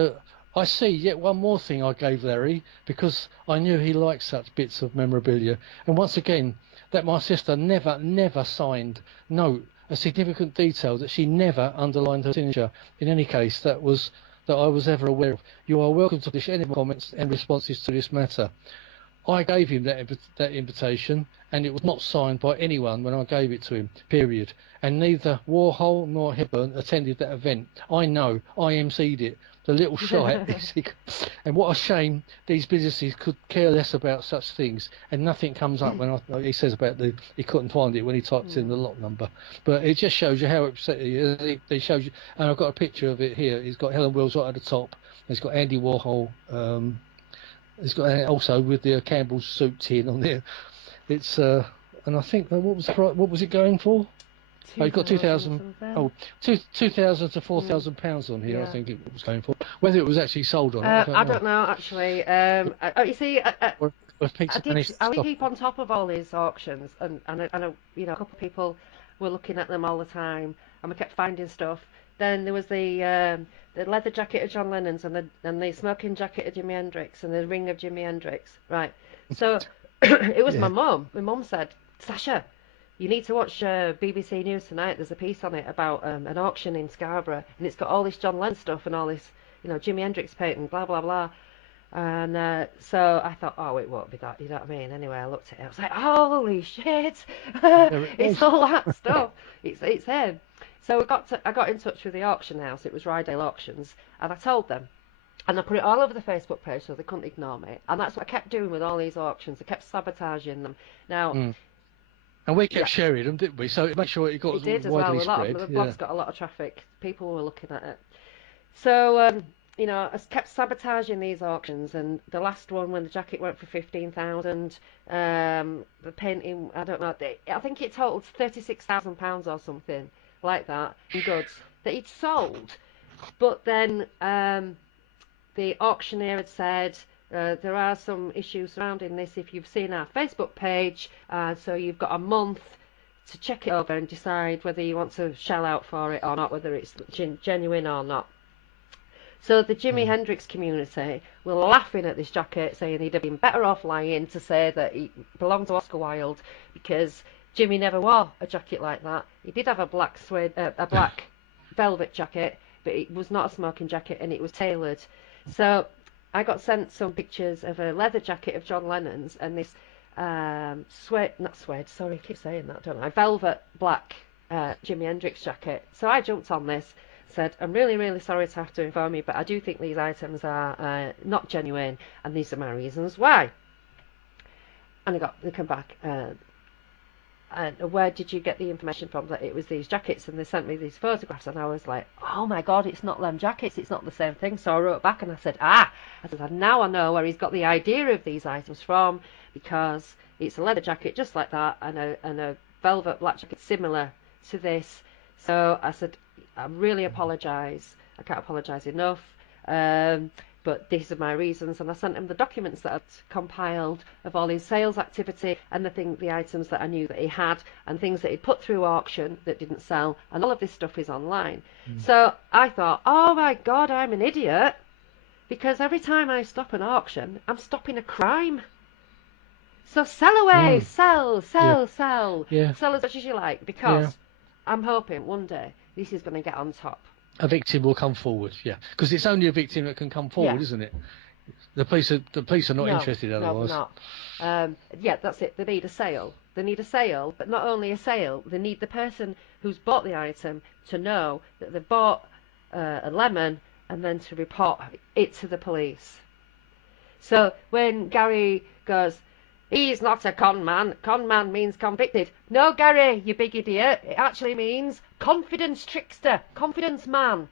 I see yet one more thing I gave Larry because I knew he liked such bits of memorabilia. And once again, that my sister never signed. Note, a significant detail that she never underlined her signature. In any case, that I was ever aware of. You are welcome to publish any comments and responses to this matter. I gave him that invitation, and it was not signed by anyone when I gave it to him, period. And neither Warhol nor Hepburn attended that event. I know, I emceed it. The little shite. And what a shame these businesses could care less about such things, and nothing comes up when he says about he couldn't find it when he typed in the lot number. But it just shows you how upset he is. It shows you, and I've got a picture of it here. He's got Helen Wells right at the top. He's got Andy Warhol. It's got also with the Campbell's soup tin on there. It's and I think what was it going for? Oh, you got 2,000. Oh, 2,000 to 4,000 pounds on here. I think it was going for. Whether it was actually sold or not, I don't know actually. You see, I keep on top of all these auctions, and I know, a couple of people were looking at them all the time, and we kept finding stuff. Then there was the leather jacket of John Lennon's, and the smoking jacket of Jimi Hendrix, and the ring of Jimi Hendrix. Right. So it was my mum. My mum said, Sasha, you need to watch BBC News tonight. There's a piece on it about an auction in Scarborough, and it's got all this John Lennon stuff and all this, Jimi Hendrix painting, blah blah blah. And so I thought, oh, it won't be that. You know what I mean? Anyway, I looked at it. I was like, holy shit! It's all that stuff. It's him. So I got in touch with the auction house. It was Rydale Auctions, and I told them. And I put it all over the Facebook page so they couldn't ignore me. And that's what I kept doing with all these auctions. I kept sabotaging them. Now. And we kept sharing them, didn't we? So it made sure it got widely spread. The blog's got a lot of traffic. People were looking at it. So, I kept sabotaging these auctions. And the last one, when the jacket went for 15,000, the painting, I don't know, I think it totaled £36,000 or something like that in goods that he'd sold. But then the auctioneer had said, there are some issues surrounding this if you've seen our Facebook page, so you've got a month to check it over and decide whether you want to shell out for it or not, whether it's genuine or not. So the Jimi Hendrix community were laughing at this jacket, saying he'd have been better off lying to say that he belonged to Oscar Wilde, because Jimmy never wore a jacket like that. He did have a black black velvet jacket, but it was not a smoking jacket, and it was tailored. So I got sent some pictures of a leather jacket of John Lennon's and this velvet black Jimi Hendrix jacket. So I jumped on this, said, I'm really, really sorry to have to inform you, but I do think these items are not genuine, and these are my reasons why. And they come back, and where did you get the information from that it was these jackets? And they sent me these photographs, and I was like, oh my god, it's not them jackets, it's not the same thing. So I wrote back and I said, now I know where he's got the idea of these items from, because it's a leather jacket just like that, and a velvet black jacket similar to this. So I said, I really apologise, I can't apologise enough, but these are my reasons. And I sent him the documents that I'd compiled of all his sales activity, and the items that I knew that he had, and things that he'd put through auction that didn't sell, and all of this stuff is online. So I thought, oh my god, I'm an idiot, because every time I stop an auction, I'm stopping a crime. So sell away, sell, Yeah. sell as much as you like, because I'm hoping one day this is going to get on top. A victim will come forward, because it's only a victim that can come forward, isn't it? The police are not interested otherwise. No, they're not. That's it. They need a sale. But not only a sale, they need the person who's bought the item to know that they bought a lemon, and then to report it to the police. So when Gary goes, he's not a con man. Con man means convicted. No, Gary, you big idiot. It actually means confidence trickster, confidence man.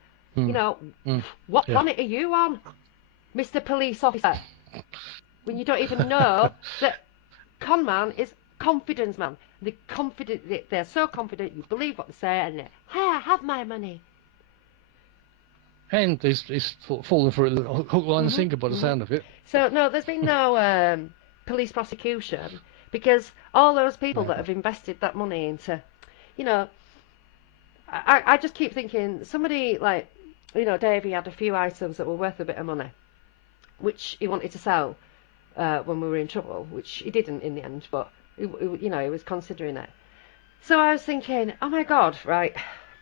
What planet are you on, Mr. Police Officer? when you don't even know that con man is confidence man. They're so confident, you believe what they say, and they're, hey, I have my money. And he's fallen for a hook, line, and sinker by the sound of it. So, no, there's been no police prosecution because all those people that have invested that money into, you know, I just keep thinking, somebody like, you know, Davey had a few items that were worth a bit of money, which he wanted to sell when we were in trouble, which he didn't in the end, but, you know, he was considering it. So I was thinking, oh my God, right,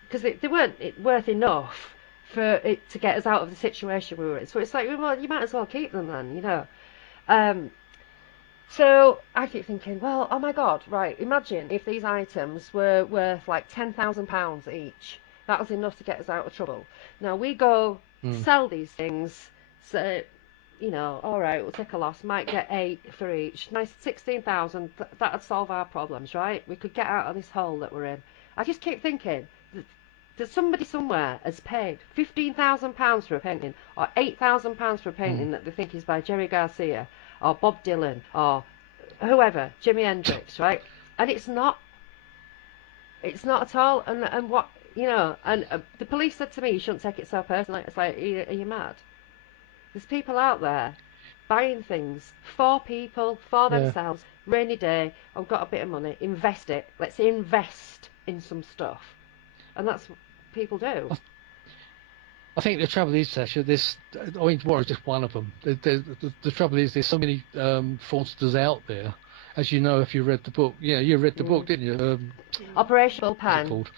because they weren't worth enough for it to get us out of the situation we were in. So it's like, well, you might as well keep them then, you know. So I keep thinking, well, oh my God, right, imagine if these items were worth like £10,000 each. That was enough to get us out of trouble. Now we go sell these things, so, you know, all right, we'll take a loss, might get 8 for each. Nice, 16,000, that'd solve our problems, right? We could get out of this hole that we're in. I just keep thinking that somebody somewhere has paid £15,000 for a painting, or £8,000 for a painting that they think is by Jerry Garcia, or Bob Dylan, or whoever, Jimi Hendrix, right? And it's not at all. And what, you know, and the police said to me, you shouldn't take it so personally. It's like, are you mad? There's people out there buying things for people, for themselves, rainy day, I've got a bit of money, invest it. Let's invest in some stuff. And that's what people do. I think the trouble is, Sasha, Warren is just one of them. The trouble is, there's so many fraudsters out there. As you know, if you read the book, you read the book, didn't you? Operation Bullpen. What's it called?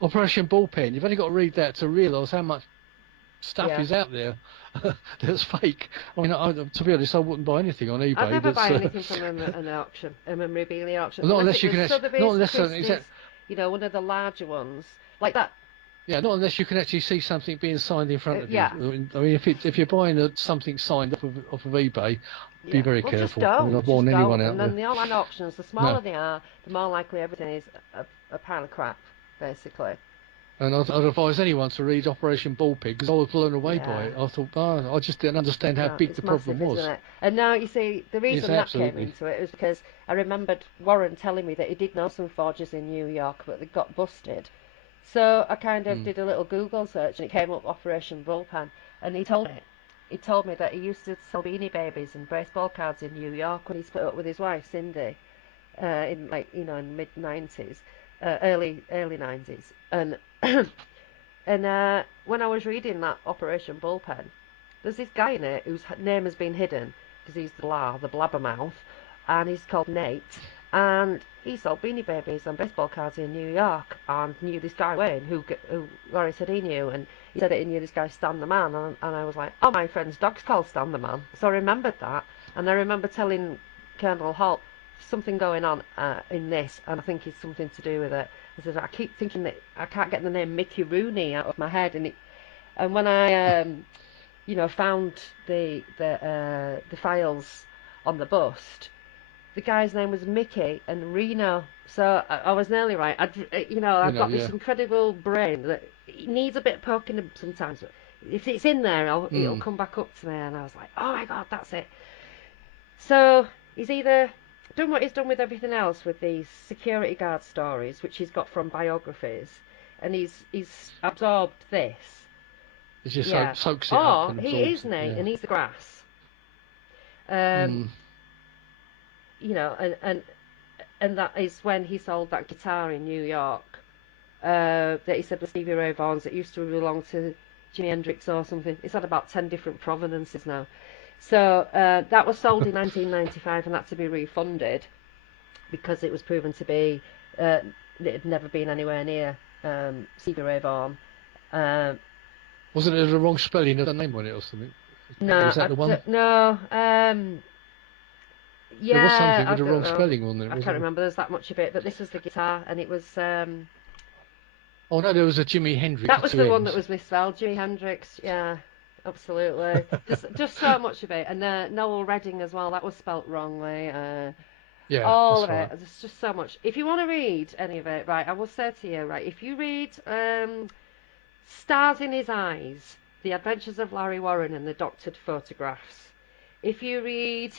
Operation Bullpen. You've only got to read that to realise how much stuff is out there that's fake. I mean, to be honest, I wouldn't buy anything on eBay. I'd never buy anything from an auction, a memorabilia auction. Not unless you can actually, you know, one of the larger ones like that. Yeah, not unless you can actually see something being signed in front of you. I mean, if you're buying something signed off of eBay, be very careful. Just don't. I mean, I've warned anyone out there. And then the online auctions, the smaller they are, the more likely everything is a pile of crap, basically. And I'd advise anyone to read Operation Bullpen, because I was blown away by it. I thought, I just didn't understand how big the problem was. Isn't it? And now, you see, the reason that came into it was because I remembered Warren telling me that he did know some forgers in New York, but they got busted. So I kind of did a little Google search, and it came up Operation Bullpen, and he told me that he used to sell Beanie Babies and baseball cards in New York when he split up with his wife Cindy, in mid '90s, early '90s, and and when I was reading that Operation Bullpen, there's this guy in it whose name has been hidden because he's the blabbermouth, and he's called Nate. And he sold Beanie Babies and baseball cards in New York, and knew this guy Wayne, who Laurie said he knew, and he said that he knew this guy Stan the Man, and I was like, oh, my friend's dog's called Stan the Man. So I remembered that, and I remember telling Colonel Halt, something going on in this, and I think it's something to do with it. I said, I keep thinking that I can't get the name Mickey Rooney out of my head, and when I found the files on the bust, the guy's name was Mickey and Reno, so I was nearly right. I've got this incredible brain that it needs a bit of poking sometimes. If it's in there, it'll come back up to me, and I was like, oh my God, that's it. So he's either done what he's done with everything else with these security guard stories, which he's got from biographies, and he's absorbed this. He just soaks it up. Or he is Nate, and he's the grass. You know, and that is when he sold that guitar in New York that he said was Stevie Ray Vaughan's, that used to belong to Jimi Hendrix or something. It's had about 10 different provenances now. So that was sold in 1995 and had to be refunded because it was proven to be it had never been anywhere near Stevie Ray Vaughan. Wasn't it the wrong spelling of the name on it or something? No, was that the one? No. Yeah, there was something with the wrong spelling on there. I can't remember. There's that much of it, but this was the guitar, and it was. Oh no, there was a Jimi Hendrix. That was the one that was misspelled. Jimi Hendrix. Yeah, absolutely. just so much of it, and Noel Redding as well. That was spelt wrongly. All of it. There's just so much. If you want to read any of it, right, I will say to you, right, if you read Stars in His Eyes, The Adventures of Larry Warren and the Doctored Photographs, If you read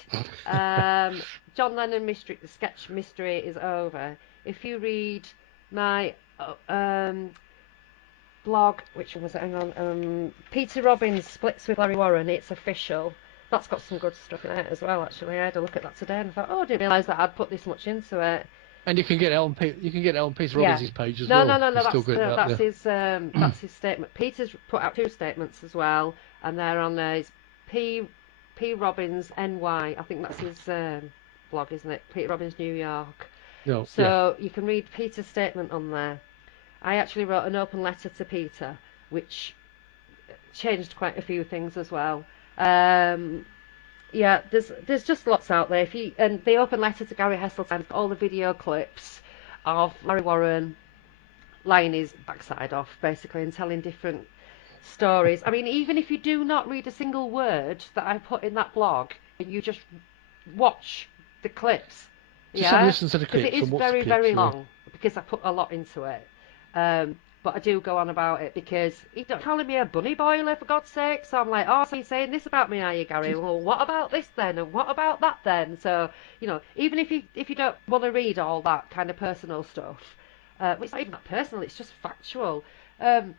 John Lennon mystery, the sketch Mystery is Over. If you read my blog, which one was it? Hang on. Peter Robbins Splits with Larry Warren. It's official. That's got some good stuff in it as well. Actually, I had a look at that today and I thought, oh, I didn't realise that I'd put this much into it. And you can get it on Peter Robbins' page as well. well. No. That's his statement. Peter's put out 2 statements as well, and they're on there. It's P Robbins NY. I think that's his blog, isn't it? Peter Robbins New York. No, so you can read Peter's statement on there. I actually wrote an open letter to Peter, which changed quite a few things as well. There's just lots out there. And the open letter to Gary Heseltine, all the video clips of Larry Warren lying his backside off, basically, and telling different stories. I mean, even if you do not read a single word that I put in that blog, you just watch the clips. Just listen to the clips. Because it is very, very long, because I put a lot into it. But I do go on about it because he's calling me a bunny boiler, for God's sake. So I'm like, oh, so you're saying this about me, are you, Gary? Well, what about this then? And what about that then? So, even if you don't want to read all that kind of personal stuff, it's not even that personal, it's just factual, then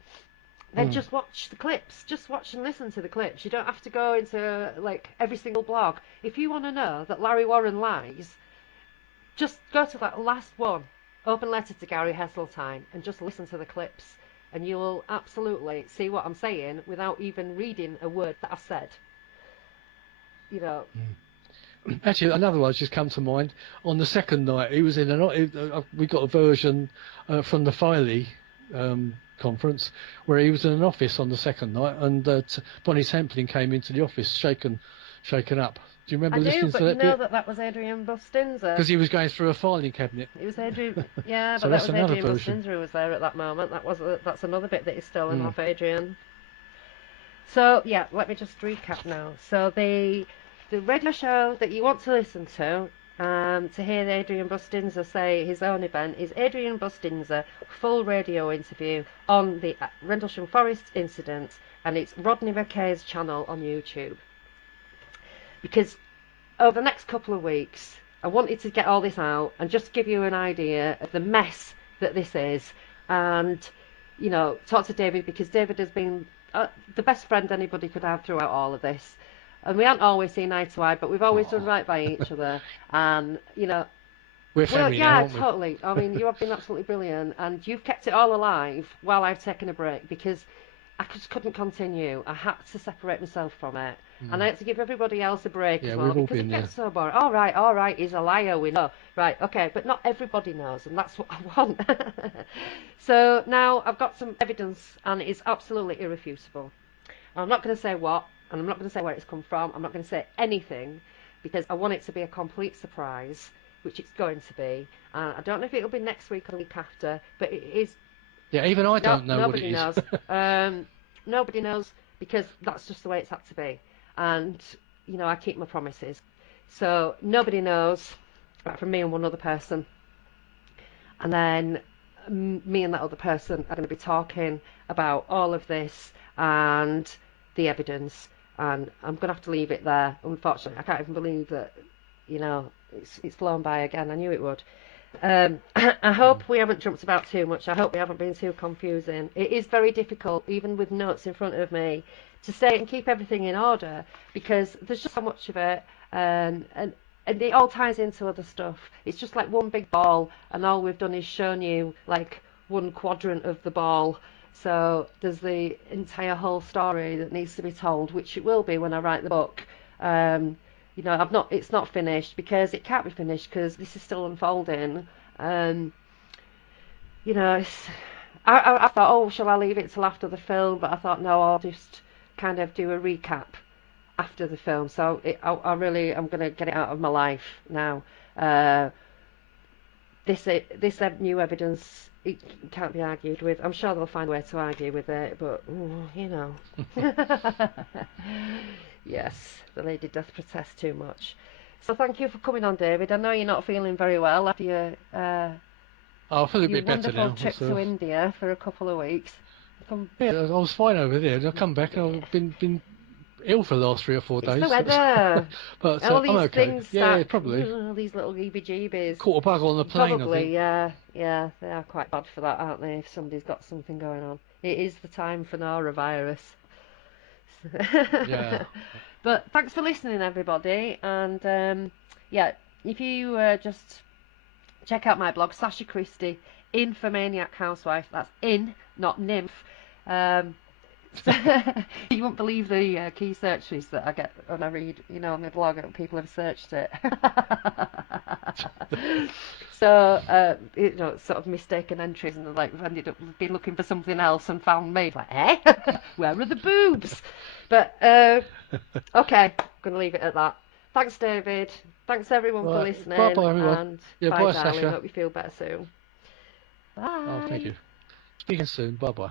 just watch the clips. Just watch and listen to the clips. You don't have to go into, like, every single blog. If you want to know that Larry Warren lies, just go to that last one. Open letter to Gary Heseltine, and just listen to the clips, and you will absolutely see what I'm saying without even reading a word that I've said. Actually, another one's just come to mind. On the second night, he was in we got a version from the Filey conference where he was in an office on the second night, and Bonnie Templin came into the office shaken up. Do you remember listening to that? I do, but you know that was Adrian Bustinza. Because he was going through a filing cabinet. It was Adrian, yeah, so but that was Adrian version. Bustinza who was there at that moment. That's another bit that is stolen off Adrian. So, yeah, let me just recap now. So the radio show that you want to listen to hear Adrian Bustinza say his own event is Adrian Bustinza full radio interview on the Rendlesham Forest incident, and it's Rodney McKay's channel on YouTube. Because over the next couple of weeks, I wanted to get all this out and just give you an idea of the mess that this is, and talk to David, because David has been the best friend anybody could have throughout all of this. And we haven't always seen eye to eye, but we've always done right by each other. And we're family now, aren't we? Totally. I mean, you have been absolutely brilliant, and you've kept it all alive while I've taken a break, because I just couldn't continue. I had to separate myself from it. And I had to give everybody else a break as well, because it gets so boring. All right, he's a liar, we know. Right, okay, but not everybody knows, and that's what I want. So now I've got some evidence, and it's absolutely irrefutable. I'm not going to say what, and I'm not going to say where it's come from. I'm not going to say anything, because I want it to be a complete surprise, which it's going to be. I don't know if it'll be next week or the week after, but it is. Yeah, even I don't know what it is. Nobody knows. Nobody knows, because that's just the way it's had to be. And, I keep my promises. So nobody knows, apart from me and one other person. And then me and that other person are going to be talking about all of this and the evidence. And I'm going to have to leave it there. Unfortunately, I can't even believe that, it's flown by again. I knew it would. I hope we haven't jumped about too much. I hope we haven't been too confusing. It is very difficult, even with notes in front of me, to say and keep everything in order, because there's just so much of it, and it all ties into other stuff. It's just like one big ball, and all we've done is shown you like one quadrant of the ball. So there's the entire whole story that needs to be told, which it will be when I write the book. It's not finished, because it can't be finished, because this is still unfolding. I thought, oh, shall I leave it till after the film? But I thought, no, I'll just kind of do a recap after the film. So I'm going to get it out of my life now. This new evidence, it can't be argued with. I'm sure they'll find a way to argue with it, but Yes, the lady doth protest too much. So thank you for coming on, David. I know you're not feeling very well after your I'll feel a bit better now. Wonderful trip to India for a couple of weeks. Yeah, I was fine over there. I come back and I've been ill for the last 3 or 4 It's days. the weather. But All I'm these okay. things Yeah, start, probably. these little heebie-jeebies. Caught a bug on the plane, I Probably, think. yeah, they are quite bad for that, aren't they? If somebody's got something going on, it is the time for norovirus. Yeah. But thanks for listening, everybody, and yeah, if you just check out my blog, Sacha Christie, Infomaniac Housewife. That's in, not nymph. You won't believe the key searches that I get when I read, on my blog. People have searched it. So, sort of mistaken entries, and like ended up been looking for something else and found me. Like, where are the boobs? But okay, I'm gonna leave it at that. Thanks, David. Thanks everyone for Right. listening, Bye, everyone. and Yeah, bye, bye, darling. Sasha. Hope you feel better soon. Oh, thank Bye. you. Speaking soon. Bye-bye.